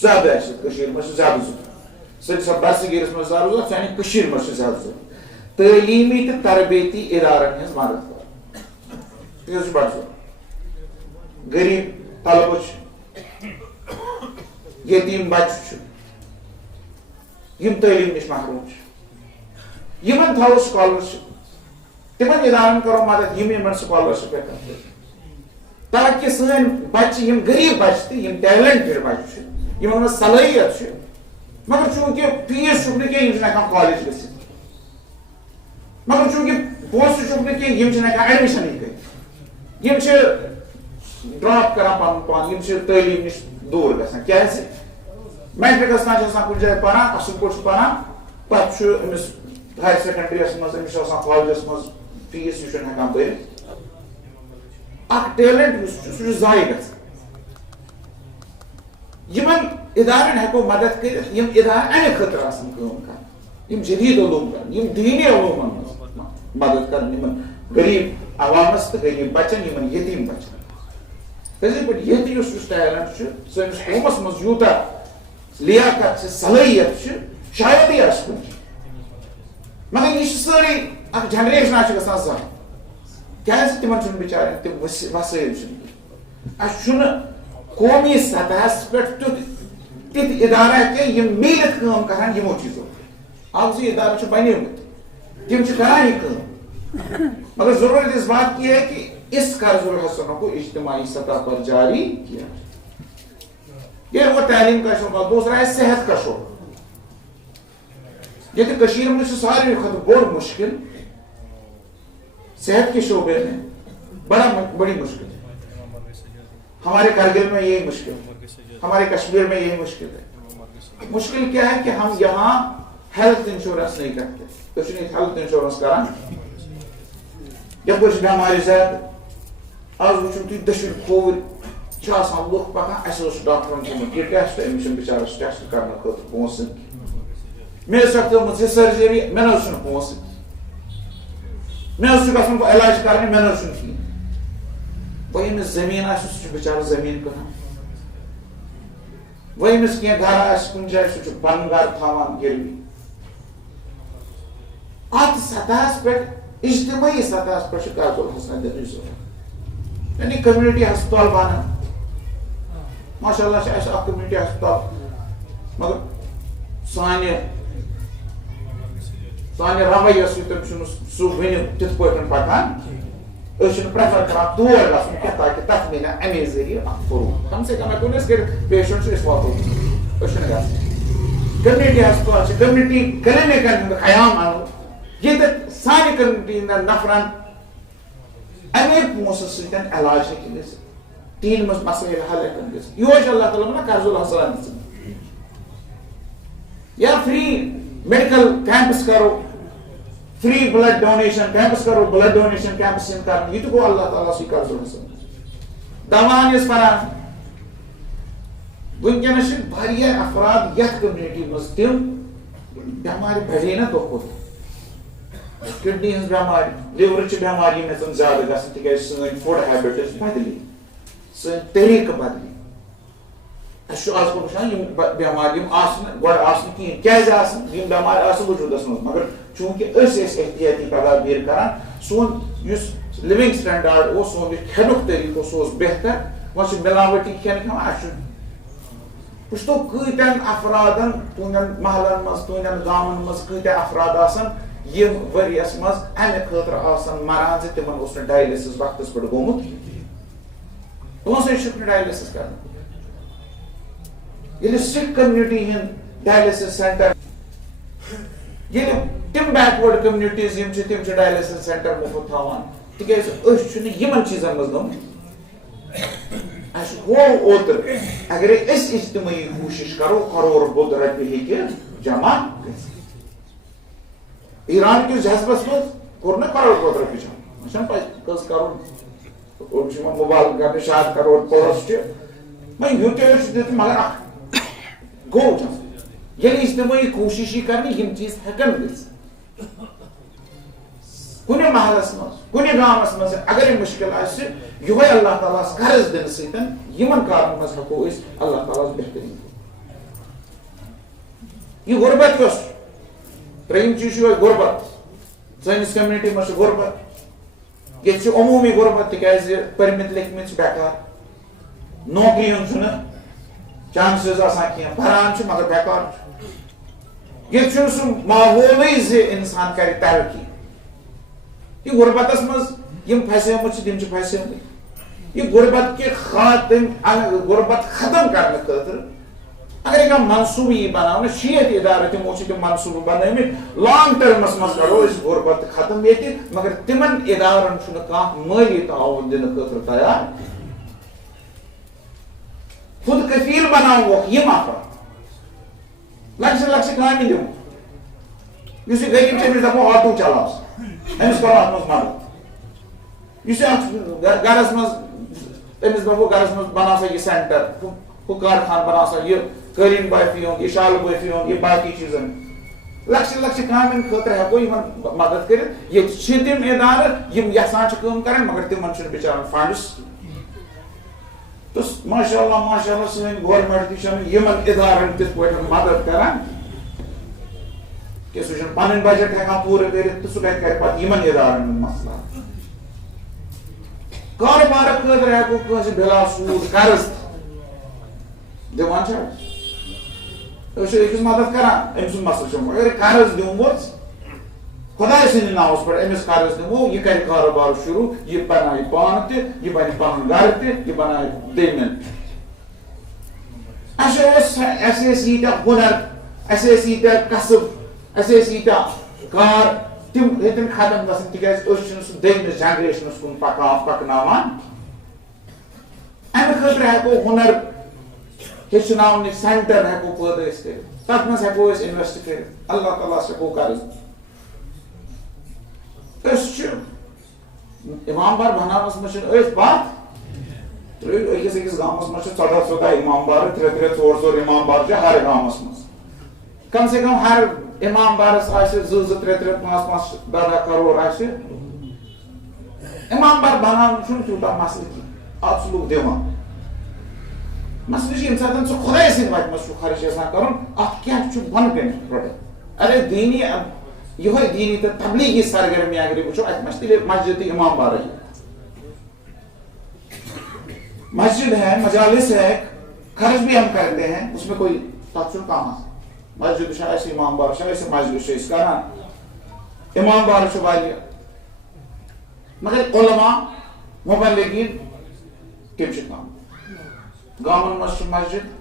زیادہ ہے، کشیر میں زیادہ ضرورت، سب سب برصغیرس میں زیادہ ضرورت، یعنی کشیر میں زیادہ ضرورت، تعلیمی تو تربیتی ادارن ہز مدد کر، یہ بڑھ ضرورت۔ غریب طلبہ، یتیم بچہ، یم تعلیم نش محروم، یمن تھو سکالرشپ، تمن ادارن کرو مدد یم یمن سکالرشپ کرتے، تاکہ سن بچہ یم غریب بچہ یم ٹیلنٹڈ بچہ یمن میں صلاحیت ہے، مگر چونکہ فیس چھ نہ یم ہیکان کالج گژھتھ، مگر چونکہ پونسہ چھ نہ یم ہیکان ایڈمشن کٔرِتھ، یم ڈراپ کران پن پان، یم تعلیم نش دور گژھان، کیازِ میٹرکس تام کُنہِ جایہِ پران، اصل پٲٹھۍ پران، پتہٕ أمِس ہایر سیکنڈریس مز، أمِس کالجس مز فیس یہِ چھُنہٕ ہیکان بٔرِتھ، اکھ ٹیلنٹ یُس چھُ سُہ چھُ ضایع گژھان۔ یمن ادارن ہیکو مدد کٔرِتھ، یم ادارٕ امہِ خٲطرٕ آسان کٲم کران، یم جدید علوم کران، یم دینی علومن منٛز مدد کران، یمن غریب عوامس تہٕ غریب بچن، یمن یتیم بچن۔ تِتھے پٲٹھۍ ییٚتہِ یُس ٹیلنٹ چھُ سٲنِس قومس منٛز یوٗتاہ لیاقت چھِ، صلٲحیت چھِ، شاید یہِ آسہِ کُنہِ جایہِ، مگر یہ ساری اکھ جنریشن گژھان ضایع، کیازِ تمن چھُنہٕ بِچارٮ۪ن تِم وسٲیل چھِنہٕ، اَسہِ چھُنہٕ قومی سطحس پٮ۪ٹھ تِتھ ادارہ کینٛہہ یِم میٖلِتھ کٲم کران یِمو چیٖزو، اکھ زٕ ادارٕ چھِ بنیمٕتۍ تِم چھِ کران یہِ کٲم، مگر ضرورت اس بات کی ہے کہ اس قرض الحسنہ کو اجتماعی سطح پر جاری کیا. یہ وہ تعلیم کا شعبہ. دوسرا ہے صحت کا شعبہ. یہ تو کشیر میں سے ساری خطر بڑی مشکل صحت کے شعبے میں بڑی مشکل ہے. ہمارے کارگل میں یہی مشکل ہے, ہمارے کشمیر میں یہی مشکل ہے. مشکل کیا ہے کہ ہم یہاں ہیلتھ انشورنس نہیں کرتے. کچھ نہیں ہیلتھ انشورنس کران جب کچھ بیماری زیادہ آج وچھو تھی دشن کھوور آسان لوگ پکان اس ڈاکٹرن تھومت یہ ٹیسٹ امس بچارس ٹیسٹ کرنے خاطر پونسن مے سکت یہ سرجری مے نہ پونسن مے گھن علاج کرنے مے نہ کھین وہ یمس زمین آ بچار زمین کٕنان وہ یمس کی گھر آ کن جائے سہ پن گھر تھاوان گروی ات سطحس پہ اجتماعی سطحس پہ قرض الحسنہ دنچ ضرورت. یعنی کمیونٹی ہسپتال بنان ماشاء اللہ سے اکھ کمیونٹی ہسپتال مگر سانہ رویہ سۭتۍ سہ ونیُک تِتھ پٲٹھۍ پکان أسۍ چھِنہٕ پریفر کران تور گژھُن کینٛہہ تاکہِ تتھ ملہِ امے ذٔریعہٕ اکھ فروغ. کم سے کم ہیٚکو نہٕ أسۍ کٔرِتھ پیشنٹ چھِ أسۍ واتو أسۍ چھِنہٕ گژھان. کمیونٹی ہسپتال چھِ کمیونٹی کلینکن ہُنٛد قیام انو ییٚتہِ سانہِ کمیونٹی ہٕنٛدٮ۪ن نفرن امے پونٛسہٕ سۭتۍ علاج ہیٚکہِ گٔژھِتھ تہنٛدۍ منٛز مسائل حل ہیٚکن گٔژھِتھ. یہوے چھُ اللہ تعالیٰ ونان قرض الحسنہ دِژٕن. یا فری میڈیکل کیمپس کرو فری بلڈ ڈونیشن کیمپس کرو بلڈ ڈونیشن کیمپس کر یہ تو گو اللہ تعالیٰ سی قرض الحسنہ. دوان یس پران ونکس واریاہ افراد یتھ کمیونٹی مز تم بیمار بڑے نا دہ کھت کڈنی ہز بیمار لیور چہ بیمار یم زیادہ گھن تکیاز سن فوڈ ہیبٹس بدلی سن طریقہ بدلی. اس آز کل وچان بیمار گۄڈٕ آسن کہین کیازِ آسن یم بیمار آسن وجودس مز مگر چونکہ احتیاطی تدابیر کران سون یس لونگ سٹینڈارڈ اس سون کھینک طریقہ سہ بہتر وۄنۍ ملاوٹی کھین کھٮ۪وان اَسہِ وٕچھتو کۭتیاہ افرادن تُہندٮ۪ن محلن مز تُہندٮ۪ن گامن مز کۭتیاہ افراد آسن یم ؤریس مز امہِ خٲطرٕ آسن مران زِ تمن اوس نہٕ ڈایلسس وقتس پٮ۪ٹھ گوٚمُت پونسے چھُکھ نہٕ ڈایلسس کران. ییٚلہِ سِکھ کمیونٹی ہٕنٛدۍ ڈایلسس سینٹر ییٚلہِ تم بیکوٲڈ کمیونٹیز یم چھِ تم چھِ ڈایلسس سینٹر مفت تھاوان تکیازِ أسۍ چھِنہٕ یمن چیٖزن منٛز گٔمٕتۍ. اَسہِ ہوو اوترٕ اگرے أسۍ اجتماعی کوٗشش کرو کرور بوٚد رۄپیہِ ہیٚکہِ جمع گٔژھِتھ. ایران کِس جذبس منٛز کوٚر نہ کرور بوٚد رۄپیہِ جمع چھنہٕ پاے کٔژ کرور چھِ یِوان موبایل کرنہٕ شاید کرور پلس چھِ وۄنۍ یوٗتاہ چھُ دِتھ مگر اکھ گوٚو جمع. ییٚلہِ اجتماعی کوٗشش یی کرنہٕ یم چیٖز ہیٚکن گٔژھِتھ. کُنہِ محلس منٛز کُنہِ گامس منٛز اگر یہِ مُشکل آسہِ یِہوے اللہ تعالیٰ ہس قرض دِنہٕ سۭتۍ یِمن کارن منٛز ہیٚکو أسۍ اللہ تعالیٰ ہس بہتریٖن. یہِ غربت کیُس چھُ ترٛیٚیِم چیٖز چھُ یِہوے غربت. سٲنِس کمیونٹی منٛز چھُ غربت. ییٚتہِ چھُ عموٗمی غربت تِکیازِ پٔرمٕتۍ لیکھمٕتۍ چھِ بیکار نوکری ہُنٛد چھُنہٕ چانسز آسان کینٛہہ پران چھُ مگر بیکار چھُ. ییٚتہِ چھُنہٕ سُہ ماحولٕے زِ اِنسان کرِ ترقی. یہ غربتس مز یم پھسیمت تم پھسیمت. یہ غربت کے غربت ختم کرنے خاطر اگر کم منصوبہ یہ بنانا شیت ادارہ تمو تم منصوبہ بنمت لانگ ٹرمس مز کرو غربت ختم یہ مگر تمن ادارن مالی تعاون دن خاطر تیار. خود کفیل بناو یم افراد لکش لکش کامہ دم اس غریب سے دپو آٹو چلاو امس کرو ات مز مدد اس گرس مز امس دپو گرس مز بنا سا یہ سینٹر ہو کارخان بنا سا یہ قالین بافی ہوں یہ شال بافی ہوں یہ باقی چیزن لکش لکش کامن خاطر ہیکو یمن مدد کرت. یہ تم ادارہ یم یسان کام کرن مگر تمن بچارن فنڈس تو ماشاء اللہ سن گورمنٹ تہ یمن ادارن تت پہ مدد کران کہ سہ پن بجٹ ہیکان پورٕ کٔرِتھ تو سہ کر پتہ یمن ادارن مسئلہ. کاروبار خاطر ہیکو کٲنٛسہِ بلا سود قرض دِوان چھا أسۍ چھِ أکِس مدد کران أمۍ سُنٛد مسلہٕ چھُ اگر قرض دِموس خدا سٕنٛدِ ناوَس پٮ۪ٹھ أمِس کَرس دِمو یہِ کَرِ کاروبار شروٗع یہِ بَنایہِ پانہٕ تہِ یہِ بَنہِ پَنُن گرٕ تہِ یہِ بَنایہِ دٔیمٮ۪ن اَسہِ ٲسۍ ییٖتیٛاہ ہُنر اَسہِ ٲسۍ ییٖتیٛاہ کَسٕب اَسہِ ٲسۍ ییٖتیٛاہ کار تِم ہیٚتِن ختم گژھٕنۍ تِکیٛازِ أسۍ چھِنہٕ سُہ دٔیمِس جنریشنَس کُن پَکناوان اَمہِ خٲطرٕ ہٮ۪کو ہُنر ہیٚچھناونٕکۍ سینٹر ہٮ۪کو پٲدٕ أسۍ کٔرِتھ تَتھ منٛز ہٮ۪کو أسۍ اِنویسٹ کٔرِتھ اللہ تعالیٰ ہَس ہٮ۪کو قرض أسۍ چھِ اِمام بار بَناونَس منٛز چھِنہٕ أسۍ پَتھ ترٛٲیِو أکِس گامَس منٛز چھِ 14 اِمام بار 3 4 اِمام بار چھِ ہر گامَس منٛز کم سے کم ہر اِمام بارس آسہِ 2 3 3 5 5 10 کَرور آسہِ اِمام بار بَناوُن چھُنہٕ تیوٗتاہ مسلہٕ کینٛہہ اَتھ چھُ لُکھ دِوان مسلہٕ چھُ ییٚمہِ ساتہٕ ژٕ خۄداے سٕنٛدِ وَتہِ منٛز چھُ خرچ یژھان کَرُن اَتھ کیٛاہ چھُ بۄنہٕ کَنہِ پرٛوڈَکٹ اَگر دیٖنی یِہوٚے دیٖنی تہٕ تبلیٖغی سرگرمی اگرے وٕچھو اَتہِ ما چھِ تیٚلہِ مسجد تہٕ اِمام بارٕے مسجد ہے مجالس ہے خرچ بھی ہم کرتے ہیں اس میں کوئی تَتھ چھُنہٕ کانٛہہ مسجد چھِ اَسہِ اِمام بار چھِ اَسہِ مجلس چھِ أسۍ کران اِمام بار چھُ واریاہ مگر علما مُبلِغیٖن تِم چھِ کم گامن منٛز چھِ مسجد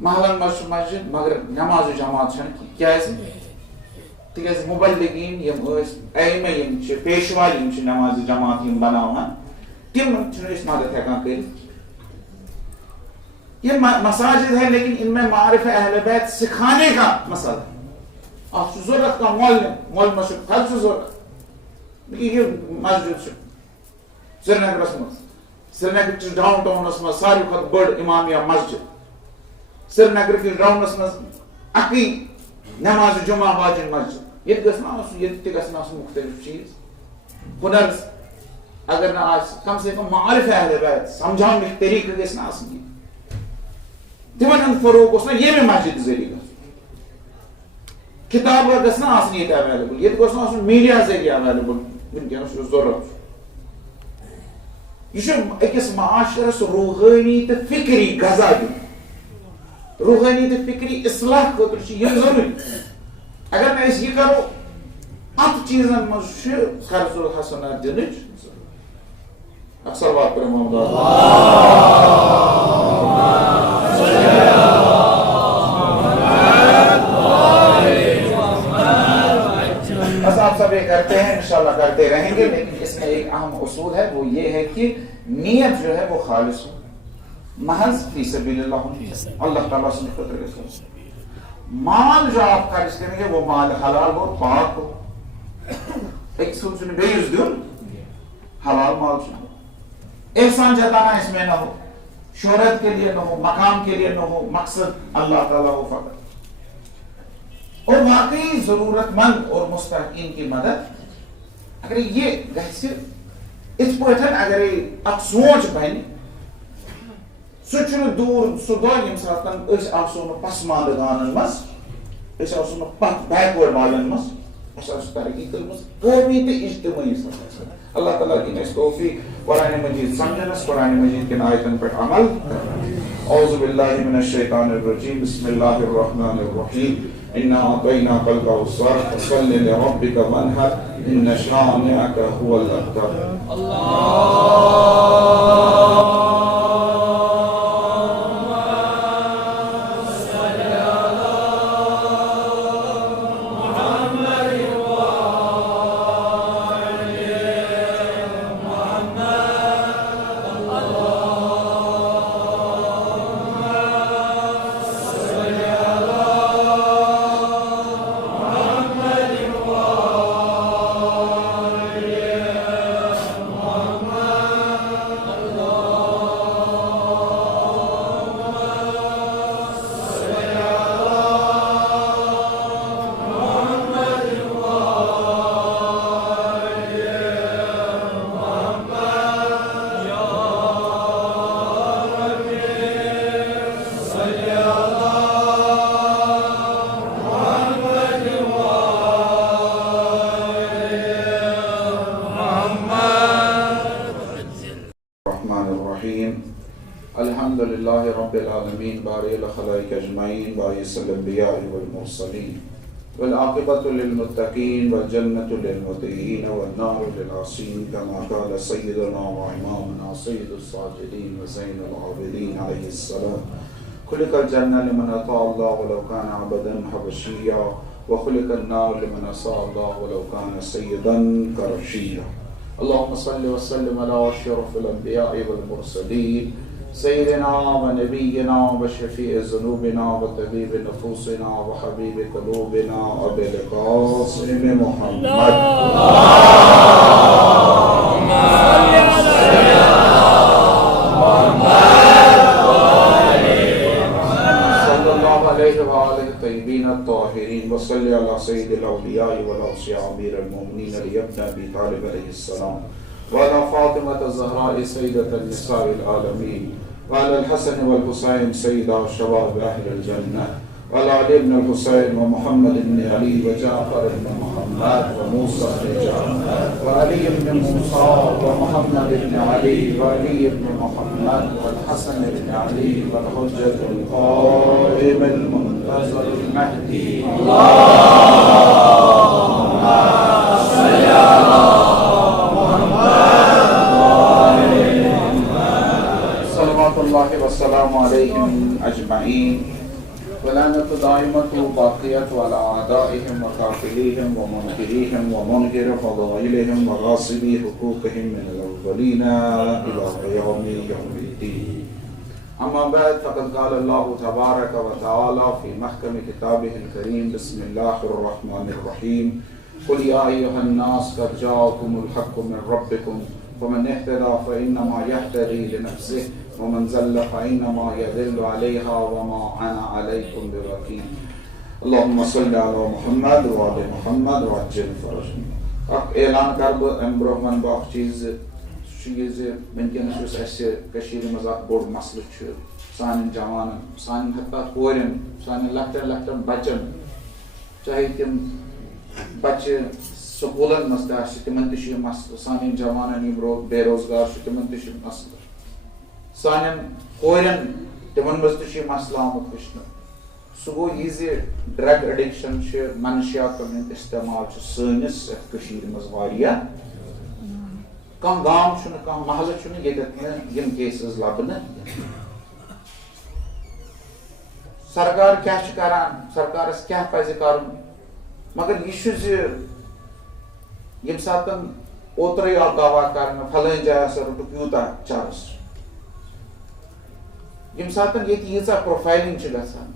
محلن منٛز چھِ مسجد مگر نماز جماعت چھنہٕ کیٛازِ تِکیٛازِ مُبلِغیٖن یِم ٲسۍ ائمہ یِم چھِ پیشوا یِم چھِ نماز جماعت یِم بناوان تِم چھِنہٕ أسۍ مدد ہٮ۪کان کٔرِتھ یہ مساجد ہے لیکن ان میں معارف اہل بیت سکھانے کا مسئلہ ہے آپ چھُ ضرورت کانٛہہ مولوی چھُ خرچ ضرورت یہ مسجد چھِ سرینگرس منٛز سرینگر کِس ڈاوُن ٹاونس منٛز ساروی کھۄتہٕ بٔڑ اِمامیہ مسجد سرینگر کِس ڈاونس منٛز اَکٕے نماز جمعہ واجِن مسجد ییٚتہِ گژھِ نہٕ آسُن ییٚتہِ تہِ گژھن آسُن مُختٔلِف چیٖز ہُنر اگر نہٕ آسہِ کم سے کم معارف اہل بیت سمجھاونٕکۍ طریٖقہٕ گژھِ نہٕ آسٕنۍ تِمن ہُنٛد فروغ اوس نہٕ ییٚمہِ مسجد ذٔریعہٕ گژھُن کِتاب گژھِ نہٕ آسٕنۍ ییٚتہِ ایویلیبل ییٚتہِ گوٚژھ نہٕ آسُن میٖڈیا ذٔریعہٕ ایویلیبل وٕنکیٚنس یُس ضروٗرت چھُ یہ چھُ أکِس معاشرس روحٲنی تہٕ فِکری غذا دیُن روحٲنی تہٕ فِکری اصلاح خٲطرٕ چھُ یہِ ضروٗری اگر نہٕ أسۍ یہِ کرو اتھ چیٖزن منٛز چھُ قرض الحسنات دِنٕچ صلوات پٔرِو محمد بس آپ سب یہ کرتے ہیں انشاءاللہ کرتے رہیں گے لیکن اس میں ایک اہم اصول ہے وہ یہ ہے کہ نیت جو ہے وہ خالص ہو محض فی سبیل اللہ اللہ تعالیٰ سے خطر کے مال جو آپ خرچ کریں گے وہ مال حلال ہو پاک ہو ایک سوچنے بیس دن حلال مال چاہو احسان جتانا اس میں نہ ہو شہرت کے لیے نہ ہو مقام کے لیے نہ ہو مقصد اللہ تعالیٰ ہو فقط اور واقعی ضرورت مند اور مستحقین کی مدد اگر یہ گژھِ اس پٲٹھۍ اگر اکھ سونچ بنہِ سُہ چھُنہٕ دوٗر سُہ دۄہ ییٚمہِ ساتہٕ أسۍ آسو نہٕ پسماندٕ گانن منٛز أسۍ آسو نہٕ پتھ بیکوٲڈ والٮ۪ن منٛز اَسہِ آسہِ ترقی کٔرمٕژ قومی تہٕ اجتمٲعی سطحس پٮ۪ٹھ اللہ تعالیٰ دِنۍ اَسہِ توفیٖق قرآنِ مجیٖد سمجھنس قرآنِ مجیٖد کٮ۪ن آیتن پٮ۪ٹھ عمل اعوذ باللہ من الشیطان الرجیم بسم اللہ الرحمن الرحیم انا اعطیناک الکوثر فصل لربک وانحر ان شانئک هو الابتر الحمد لله رب العالمين بارئ الخلائق اجمعين باعث الانبياء والمرسلين والعاقبة للمتقين والجنة للمطيعين والنار للعاصين كما قال سيدنا وإمامنا سيد الساجدين وزين العابدين عليه السلام خلق الجنة لمن أطاع الله ولو كان عبدا حبشيا وخلق النار لمن عصى الله ولو كان سيدا قرشيا. اللهم صل وسلم على أشرف الأنبياء والمرسلين سيدنا ونبينا وشفيع ذنوبنا وطبيب نفوسنا وحبيب قلوبنا أبي القاسم محمد صلى الله عليه وآله الطيبين الطاهرين وصل على سيد الأولياء والأوصياء أمير المؤمنين علي بن أبي طالب عليه السلام وعلى فاطمة الزهراء سيدة النساء العالمين وعلى الحسن والحسين سيدا شباب أهل الجنة وعلى علي بن الحسين ومحمد بن علي وجعفر بن محمد وموسى بن جعفر وعلي بن موسى ومحمد بن علي وعلي بن محمد والحسن بن علي والحجة القائم المنتظر المهدي. اللهم صل على الله والسلام عليهم أجمعين ولعنة دائمة باقية على أعدائهم وقاتليهم ومنكريهم ومنكر فضائلهم وغاصبي حقوقهم من الأولين إلى يوم الدين. أما بعد فقد قال الله تبارك وتعالى في محكم كتابه الكريم بسم الله الرحمن الرحيم قل يا أيها الناس قد جاءكم الحق من ربكم فمن اهتدى فإنما يهتدي لنفسه ومن زل فإنما يذل عليها وما أنا عليكم بوكيل. اللهم صل على محمد وعلى محمد وعجل فرجهم. اعلان کرب ام برہمن باق چیز ونکس اس مز بوڑ مسئلہ سان جوانن سان حتیٰ کورین سان لکٹن لکٹن بچن چاہے تم بچے سکولن مز تمن تہ مسئلہ سان جوانن یم بے روزگار تمن تہ مسئلہ سان کورین تمن مز تہ مسئلہ آمت وچھن سہ گو یہ ڈرگ ایڈکشن منشیاتن ہند استعمال سنس مز واریاہ کم گام کم محلہ یتھ یم کیسز لبنہ سرکار کیا کران سرکارس کیا پزِ کرن مگر یہ یم سات اوترے آو دعویٰ کرنا فلٲنۍ جایہِ ہسا روٚٹُکھ یوٗتاہ چرس یم سات ییٚتہِ پروفائلنگ گژھان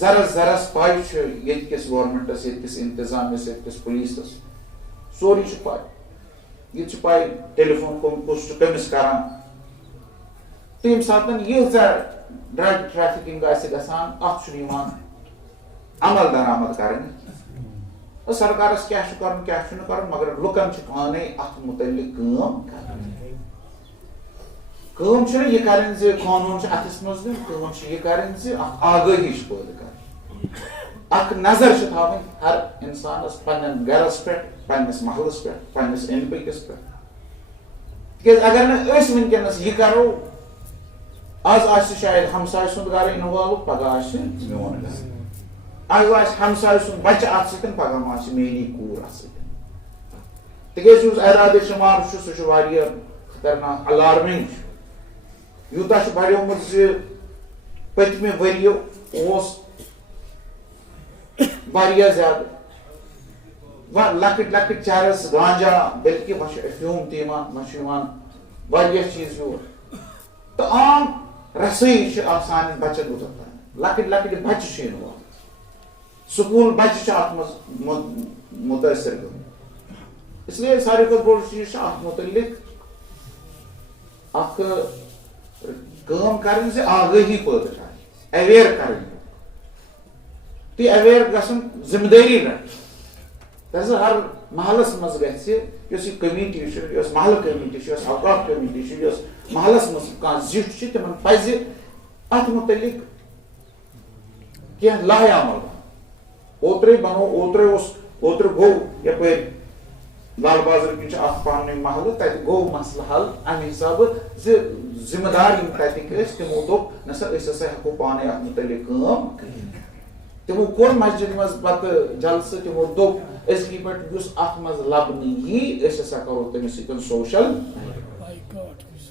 زرس زرس پاے ییٚتہِ کِس گورمنٹس ییٚتہِ کِس انتظامیس ییٚتہِ کِس پولیسس سورُے چھُ پاے ییٚتہِ چھُ پاے ٹیلی فون کُس چھُ کٔمِس کران تہٕ ییٚمہِ ساتہٕ ییٖژاہ ڈرگ ٹریفکِنگ آسہِ گژھان اتھ چھُنہٕ یِوان عمل درآمد کرنہٕ سرکارس کیا کرن کیا کرن مگر لُکن چھِ پانے اتھ متعلق کٲم چھنہٕ یہِ کرٕنۍ زِ قونوٗن چھُ اتھس منٛز دیُن کٲم چھِ یہِ کرٕنۍ زِ اکھ آگٲہی چھِ پٲدٕ کرٕنۍ اکھ نظر چھِ تھاوٕنۍ ہر انسانس پننٮ۪ن گرس پٮ۪ٹھ پننِس محلس پٮ۪ٹھ پننِس أنٛدۍ پٔکِس پٮ۪ٹھ تِکیٛازِ اگر نہٕ أسۍ وٕنکیٚنس یہِ کرو آز آسہِ شاید ہمساے سُنٛد گرٕ اِنوالو پگاہ آسہِ میون گرٕ آز آسہِ ہمساے سُنٛد بچہِ اتھ سۭتۍ پگاہ ما آسہِ میٲنی کوٗر اتھ سۭتۍ تِکیٛازِ یُس اعدادِ شُمار چھُ سُہ چھُ واریاہ خطرناک الارمنگ چھُ یوٗتاہ چھُ بڑیومُت زِ پٔتمہِ ؤرۍیہِ اوس واریاہ زیادٕ وۄنۍ لۄکٕٹۍ لۄکٕٹۍ چرس گانجا بلکہِ وۄنۍ چھُ افیوٗم تہِ یِوان وۄنۍ چھُ یِوان واریاہ چیٖز یور تہٕ عام رسٲیی چھِ آسان بچن اوٚتتھ تام لۄکٕٹۍ لۄکٕٹۍ بچہِ چھِ اِنوالو سکوٗل بچہِ چھِ اتھ منٛز مُتٲثر گٔمٕتۍ اس لیے ساروی کھۄتہٕ بوٚڑ چیٖز چھُ اتھ مُتعلق اکھ کٲم کرٕنۍ زِ آگٲہی پٲدٕ کرٕنۍ اویر کرٕنۍ تہٕ اویر گژھن ذمہٕ دٲری رٹٕنۍ تَتھ ہر محلس منٛز گژھِ یۄس یہِ کمیٖٹی چھِ یۄس محلہٕ کمیٖٹی چھِ یۄس اوقاف کمیٖٹی چھِ یۄس محلس منٛز کانٛہہ زیُٹھ چھِ تِمن پزِ اتھ مُتعلق کینٛہہ لاہہِ عمل اوترے گوٚو یپٲرۍ لال بازر کِنۍ چھُ اکھ پنُن محلہٕ تتہِ گوٚو مسلہٕ حل امہِ حسابہٕ زِ ذمہٕ دار یِم تتِکۍ ٲسۍ تِمو دوٚپ نسا أسۍ ہسا ہٮ۪کو پانے اتھ مُتعلق کٲم کٔرِتھ تمو کور مسجد مز پتہ جلسہ تمو دوپ اسکی پٹ یس ات مز لبنہ یی اس ہسا کرو تمس سۭتۍ سوشل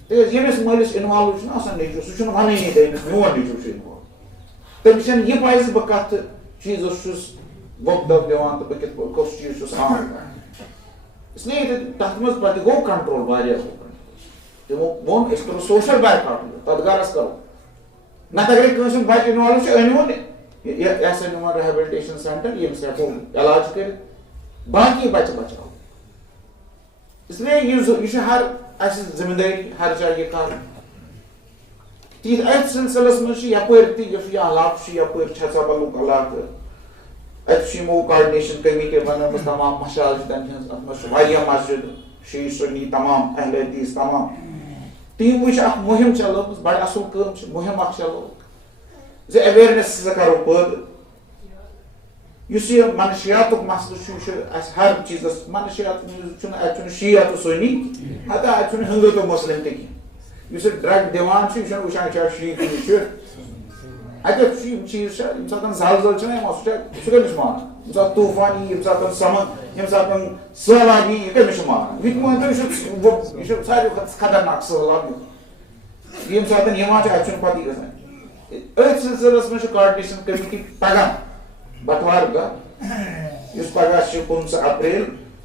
تکیاز ییٚمِس مٲلِس اِنوالو چھُنہ آسان نیٚچوٗ سُہ چھُنہٕ وَنٲنی دٔیمِس میون نیٚچوٗ چھُ اِنوالو تٔمِس چھَنہٕ یہِ پَزِ بہٕ کَتھ چیٖزَس چھُس وۄپدَب دِوان تہٕ بہٕ کِتھ پٲٹھۍ کُس چیٖز چھُس عام کران اسلیے تَتھ منٛز پَتہٕ گوٚو کَنٹرول واریاہ گوٚو کَنٹرول تِمو ووٚن أسۍ کَرو سوشَل بایکاٹ تَتھ گَرَس کَرو نَتہٕ اگرے کٲنٛسہِ ہُنٛد بَچہِ اِنوالو چھُ أنۍہوٗن یہِ ہسا نِمون ریہبلٹیشن سینٹر ییٚمِس ہٮ۪کو علاج کٔرِتھ باقٕے بَچہِ بَچاوو اسلیے یہِ چھُ ہر اَسہِ ذِمہٕ دٲری ہر جایہِ یہِ کَرٕنۍ تِتھ أتھۍ سِلسِلَس منٛز چھِ یَپٲرۍ تہِ یُس یہِ علاقہٕ چھُ یَپٲرۍ چھَژَبَلُک علاقہٕ اَتہِ چھُ یِمو کاڈِنیشن کٔمِٹی بَنٲومٕژ تمام مَساجِدَن ہٕنٛز اَتھ منٛز چھُ واریاہ مسجد شیعہ سُنی تمام اہل حدیث تمام تِمو چھِ اکھ مُہِم چلٲومٕژ بَڑٕ اَصٕل کٲم چھِ مُہِم اکھ چلٲوٕکھ زِ ایویرنیس ہسا کرو پٲدٕ یُس یہِ منشیاتُک مسلہٕ چھُ یہِ چھُ اَسہِ ہر چیٖزَس منشیات چھُنہٕ اَتہِ چھُنہٕ شیعہ تہٕ سُنی ہتا اَتہِ چھُنہٕ ہِندوٗ تہٕ مُسلِم تہِ کینٛہہ یُس یہِ ڈرٛگ دِوان چھُ یہِ چھُنہٕ وٕچھان یہِ چھا شیعہ کِنہٕ یہِ چھُ اَتٮ۪تھ چھُ یِم چیٖز چھِ ییٚمہِ ساتہٕ زلزل چھُنہ یِوان سُہ کٔمِس مانان ییٚمہِ ساتہٕ طوٗفان یی ییٚمہِ ساتہٕ سَمَن ییٚمہِ ساتہٕ سہلاب یی یہِ کٔمِس چھُ مانان یہِ تہِ مٲنۍتو یہِ چھُ ساروی کھۄتہٕ خطرناک سہلاب ییٚمہِ ساتہٕ یِوان چھُ اَتہِ چھُنہٕ پَتہٕ گژھان أتھۍ سلسلس منٛز چھُ کاڈِنیشن کٔمِٹی پگاہ بٹوار دۄہ یُس پگاہ چھُ 15 اپریل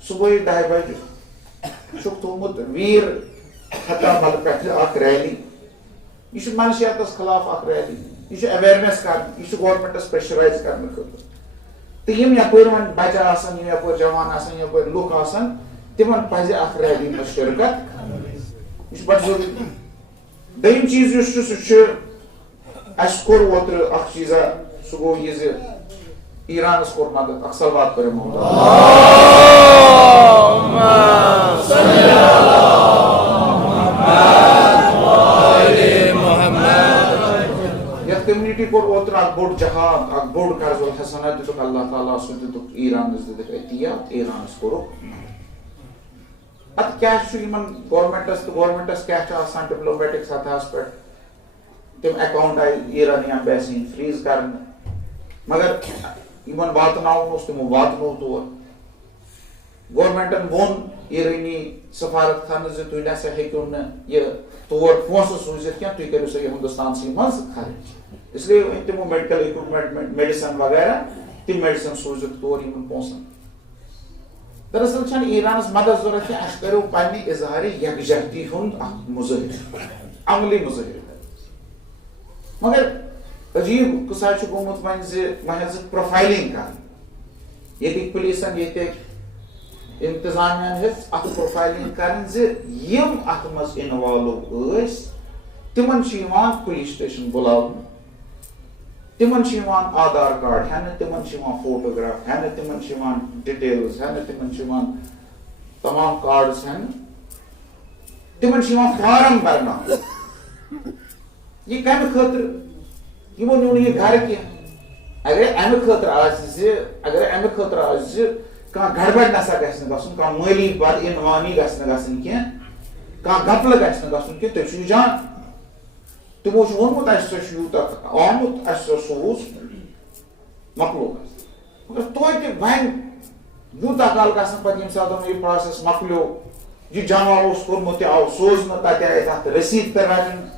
صُبحٲے 10 بجہِ چھُکھ تھوٚومُت ویٖر ختامل پٮ۪ٹھٕ اکھ ریلی یہِ چھُ منشیاتس خلاف اکھ ریلی یہِ چھُ ایویرنیس کرنہٕ یہِ چھُ گورمینٹس پریشرایز کرنہٕ خٲطرٕ تہٕ یِم یپٲرۍ وۄنۍ بچہِ آسان یِم یپٲرۍ جوان آسان یِم یپٲرۍ لُکھ آسان تِمن پزِ اکھ ریلی منٛز شرکت یہِ چھُ بڑٕ ضروٗری دوٚیِم چیٖز یُس چھُ سُہ چھُ اَسہِ کوٚر اوترٕ اکھ چیٖزا سُہ گوٚو یہِ زِ ایرانس کوٚر مدد اکھ صلوات پٔرِو یتھ کمیونٹی کوٚر اوترٕ اکھ بوٚڑ جہاد اکھ بوٚڑ قرض الحسنہ دِتُکھ اللہ تعالیٰ سُہ دِتُکھ ایرانس دِتُکھ احتیاط ایرانس کوٚرُکھ اتھ کیاہ چھُ یِمن گورمینٹس تہٕ گورمینٹس کیاہ چھُ آسان ڈِپلومیٹِک سطحس پٮ۪ٹھ تِم اکاؤنٹ آیہِ ایرانی ایمبیسی فریز کرنہٕ مگر یِمن واتناوُن اوس تِمو واتنوو تور گورمینٹن ووٚن ایرانی سفارت خانس زِ تُہۍ نسا ہیٚکِو نہٕ یہِ تور پونٛسہٕ سوٗزِتھ کینٛہہ تُہۍ کٔرِو سا یہِ ہندوستانسٕے منٛز خرٕچ اسلیے أنۍ تِمو میڈِکل اِکوپمنٹ میڈِسن وغیرہ تِم میڈِسن سوٗزِکھ تور یِمن پونٛسن دراصل چھنہٕ ایرانس مدد ضروٗرت کینٛہہ اَسہِ کَریو پننہِ اظہارِ یکجہتی ہُنٛد اکھ مُظٲہرٕ عملی مُظٲہرٕ مگر عجیٖب قٕصہ چھُ گوٚمُت وۄنۍ زِ وۄنۍ حظ پروفایلِنگ کرٕنۍ ییٚتِکۍ پُلیٖسن ییٚتِکۍ انتظامیہ ہیٚژ اکھ پروفایلِنگ کرٕنۍ زِ یِم اتھ منٛز اِنوالو ٲسۍ تِمن چھُ یِوان پُلیٖس سٹیشن بُلاونہٕ تِمن چھُ یِوان آدھار کارڈ ہٮ۪نہٕ تِمن چھُ یِوان فوٹوگراف ہٮ۪نہٕ تِمن چھُ یِوان ڈِٹیلٕز ہٮ۪نہٕ تِمن چھُ یِوان تمام کارڈٕز ہٮ۪نہٕ تِمن چھُ یِوان فارم برناونہٕ یہِ کمہِ خٲطرٕ یِمو نیوٗ نہٕ یہِ گرٕ کینٛہہ اگرے امہِ خٲطرٕ آسہِ زِ کانٛہہ گڑبڑ نسا گژھِ نہٕ گژھُن کانٛہہ مٲلی بدعنوانی گژھِ نہٕ گژھٕنۍ کینٛہہ کانٛہہ گپلہٕ گژھِ نہٕ گژھُن کینٛہہ تُہۍ چھِو یہِ جان تِمو چھُ ووٚنمُت اَسہِ سا چھُ یوٗتاہ آمُت اَسہِ سا سوٗز مۄکلوو مگر توتہِ وۄنۍ یوٗتاہ کال گژھنہٕ پتہٕ ییٚمہِ ساتہٕ یہِ پروسیس مۄکلیو یہِ جمع اوس کوٚرمُت تہِ آو سوزنہٕ تتہِ آیہِ تتھ رٔسیٖد تہِ رٹنہٕ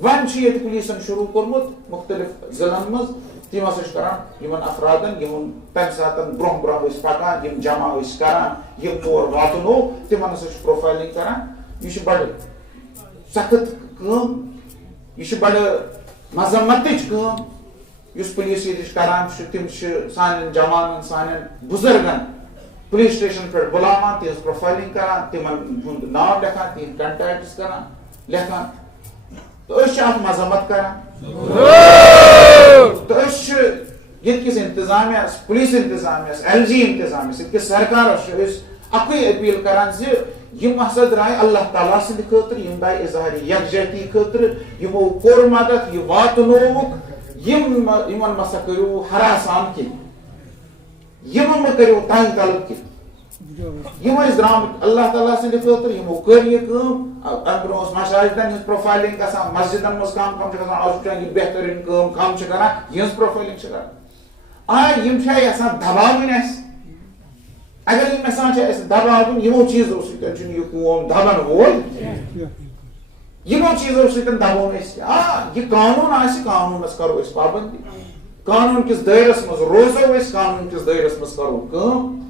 وۄنۍ چھُ ییٚتہِ پُلیٖسن شروٗع کوٚرمُت مُختٔلِف ضلعن منٛز تِم ہسا چھِ کران یِمن افرادن یِمن تمہِ ساتہٕ برونٛہہ برونٛہہ ٲسۍ پکان یِم جمع ٲسۍ کران یِم تور واتنو تِمن ہسا چھِ پروفایلِنگ کران یہِ چھِ بڑٕ سخت کٲم یہِ چھِ بڑٕ مذمتٕچ کٲم یُس پُلیٖس ییٚتِچ کران چھُ تِم چھِ سانٮ۪ن جوانن سانٮ۪ن بُزرگن پُلیٖس سٹیشن پٮ۪ٹھ بُلاوان تِہنٛز پروفایلِنگ کران تِمن ہُنٛد ناو لیکھان تِہنٛدۍ کنٹیکٹس کران لیکھان تہٕ أسۍ چھِ اتھ مذمت کران تہٕ أسۍ چھِ ییٚتکِس انتظامیہس پُلیٖس انتظامیہس LG انتظامیہس ییٚتکِس سرکارس چھِ أسۍ اکُے اپیٖل کران زِ یِم ہسا درٛاے اللہ تعالیٰ سٕنٛدِ خٲطرٕ یِم درٛاے اظہارِ یکجہتی خٲطرٕ یِمو کوٚر مدد یہِ واتنووُکھ یِمن مہ سا کٔرِو ہراسان کینٛہہ یِمن مہ کٔرِو تنگ طلب کینٛہہ یِم ٲسۍ درٛامٕتۍ اللہ تعالیٰ سٕنٛدِ خٲطرٕ یِمو کٔر یہِ کٲم امہِ برونٛہہ ٲس مساجدن ہٕنٛز پروفایلِنگ گژھان مسجدن منٛز کم چھِ گژھان آز وٕچھان یہِ بہتریٖن کٲم کم چھِ کران یِہنٛز پروفایلِنگ چھِ کران یم چھا یژھان دباوٕنۍ اَسہِ اگر یِم یژھان چھِ اَسہِ دباوٕنۍ یِمو چیٖزو سۭتۍ چھُنہٕ یہِ قوم دبن وول یِمو چیٖزو سۭتۍ دبون أسۍ یہِ قانوٗن آسہِ قانوٗنس کرو أسۍ پابنٛدی قانوٗن کِس دٲیرس منٛز روزو أسۍ قانوٗن کِس دٲیرس منٛز کرو کٲم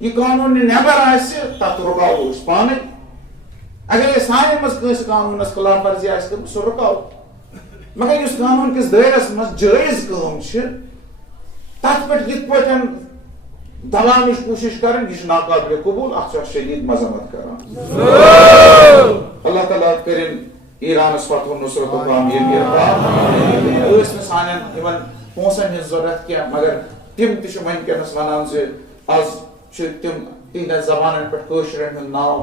یہِ قانوٗن نٮ۪بر آسہِ تتھ رُکاوو أسۍ پانے اگر أسۍ سانہِ منٛز کٲنٛسہِ قانوٗنس خلاف ورزی آسہِ کٔرمٕژ سُہ رُکاوو مگر یُس قانوٗن کِس دٲیرس منٛز جٲیز کٲم چھِ تتھ پٮ۪ٹھ یِتھ پٲٹھۍ دباونٕچ کوٗشش کرٕنۍ یہِ چھُ ناقابلِ قبوٗل اتھ چھُ شدیٖد مذمت کران اللہ تعالیٰ کٔرِنۍ ایرانس فتح نصرت و کامیٲبی عطا ٲسۍ نہٕ سانٮ۪ن یِمن پونٛسن ہٕنٛز ضروٗرت کینٛہہ مگر تِم تہِ چھِ وٕنکیٚنس ونان زِ آز چھِ تِم تِہنٛدٮ۪ن زبانن پٮ۪ٹھ کٲشرٮ۪ن ہُنٛد ناو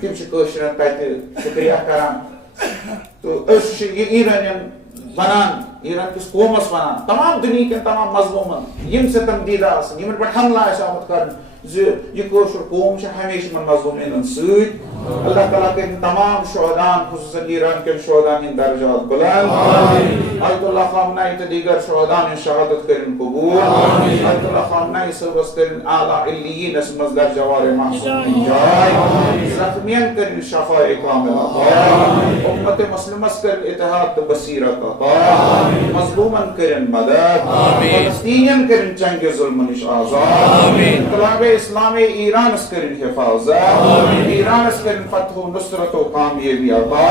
تِم چھِ کٲشرٮ۪ن تتہِ شُکریہ کران تہٕ أسۍ چھِ یہِ ایرانٮ۪ن ونان ایران کِس قومس ونان تمام دُنہیٖکٮ۪ن تمام مظلوٗمن یِم ستم دیٖدہ آسن یِمن پٮ۪ٹھ حملہٕ آسہِ آمُت کرنہٕ زِ یہِ کٲشُر قوم چھِ ہمیشہِ یِمن مظلوٗمیٖنن سۭتۍ اللہ تعالیٰ کٔرِنۍ تمام شہداہن خصوٗصاً ایران کٮ۪ن شہداہن ہٕنٛدۍ درجات بُلند آیت اللہ خامنائی تہٕ دیٖگر شہداہن ہٕنٛز شہادت کٔرِنۍ قبوٗل آیت اللہ خامنائی صٲبس کٔرِنۍ اعلیٰ علیٖنس منٛز درجہ وارِ محسوٗس جاے زخمین کٔرِنۍ شفاء کامل عطا اُمت مسلمس کٔرِنۍ اتحاد تہٕ بصیرت عطا مظلوٗمن کٔرِنۍ مدد فلسطیٖنین کٔرِنۍ چنگہِ ظُلمہٕ نِش آزاد انقلابِ اسلامِ ایرانس کٔرِنۍ حفاظت ایرانس کٔرِنۍ فتح و نصرت و کامیٲبی عطا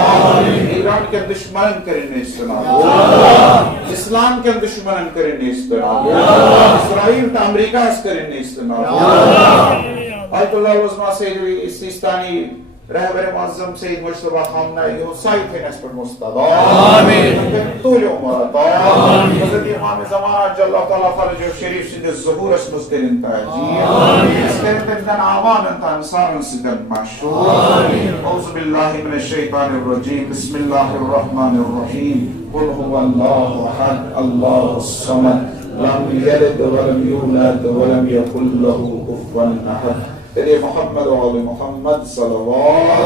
ایران کٮ۪ن دُشمنن کٔرِنۍ نیستنابوٗد اسلام کٮ۪ن دُشمنن کٔرِنۍ نیستنابوٗد اسرائیل تہٕ امریکہس کٔرِنۍ نیستنابوٗد آیت اللہ العظمیٰ سید سیستانی رہبر معظم سید مجتبیٰ خامنائی یِہُنٛد سایہِ تھٲیِنۍ اَسہِ پٮ۪ٹھ مُستعار طوٗلہِ عُمر عطا حضرت امام زمان جل تعالیٰ فرجہ شریف سٕنٛدِس ظہوٗرس منٛز کٔرِنۍ تاجیٖل أسۍ کٔرِنۍ تٔمۍ اعوانن تہٕ انصارن سۭتۍ مشہوٗر اعوذ باللہ من الشیطان الرجیم بسم اللہ الرحمن الرحیم قل هو اللہ احد اللہ الصمد لم یلد ولم یولد ولم یکن له کفوا احد محمد و آل محمد صلوات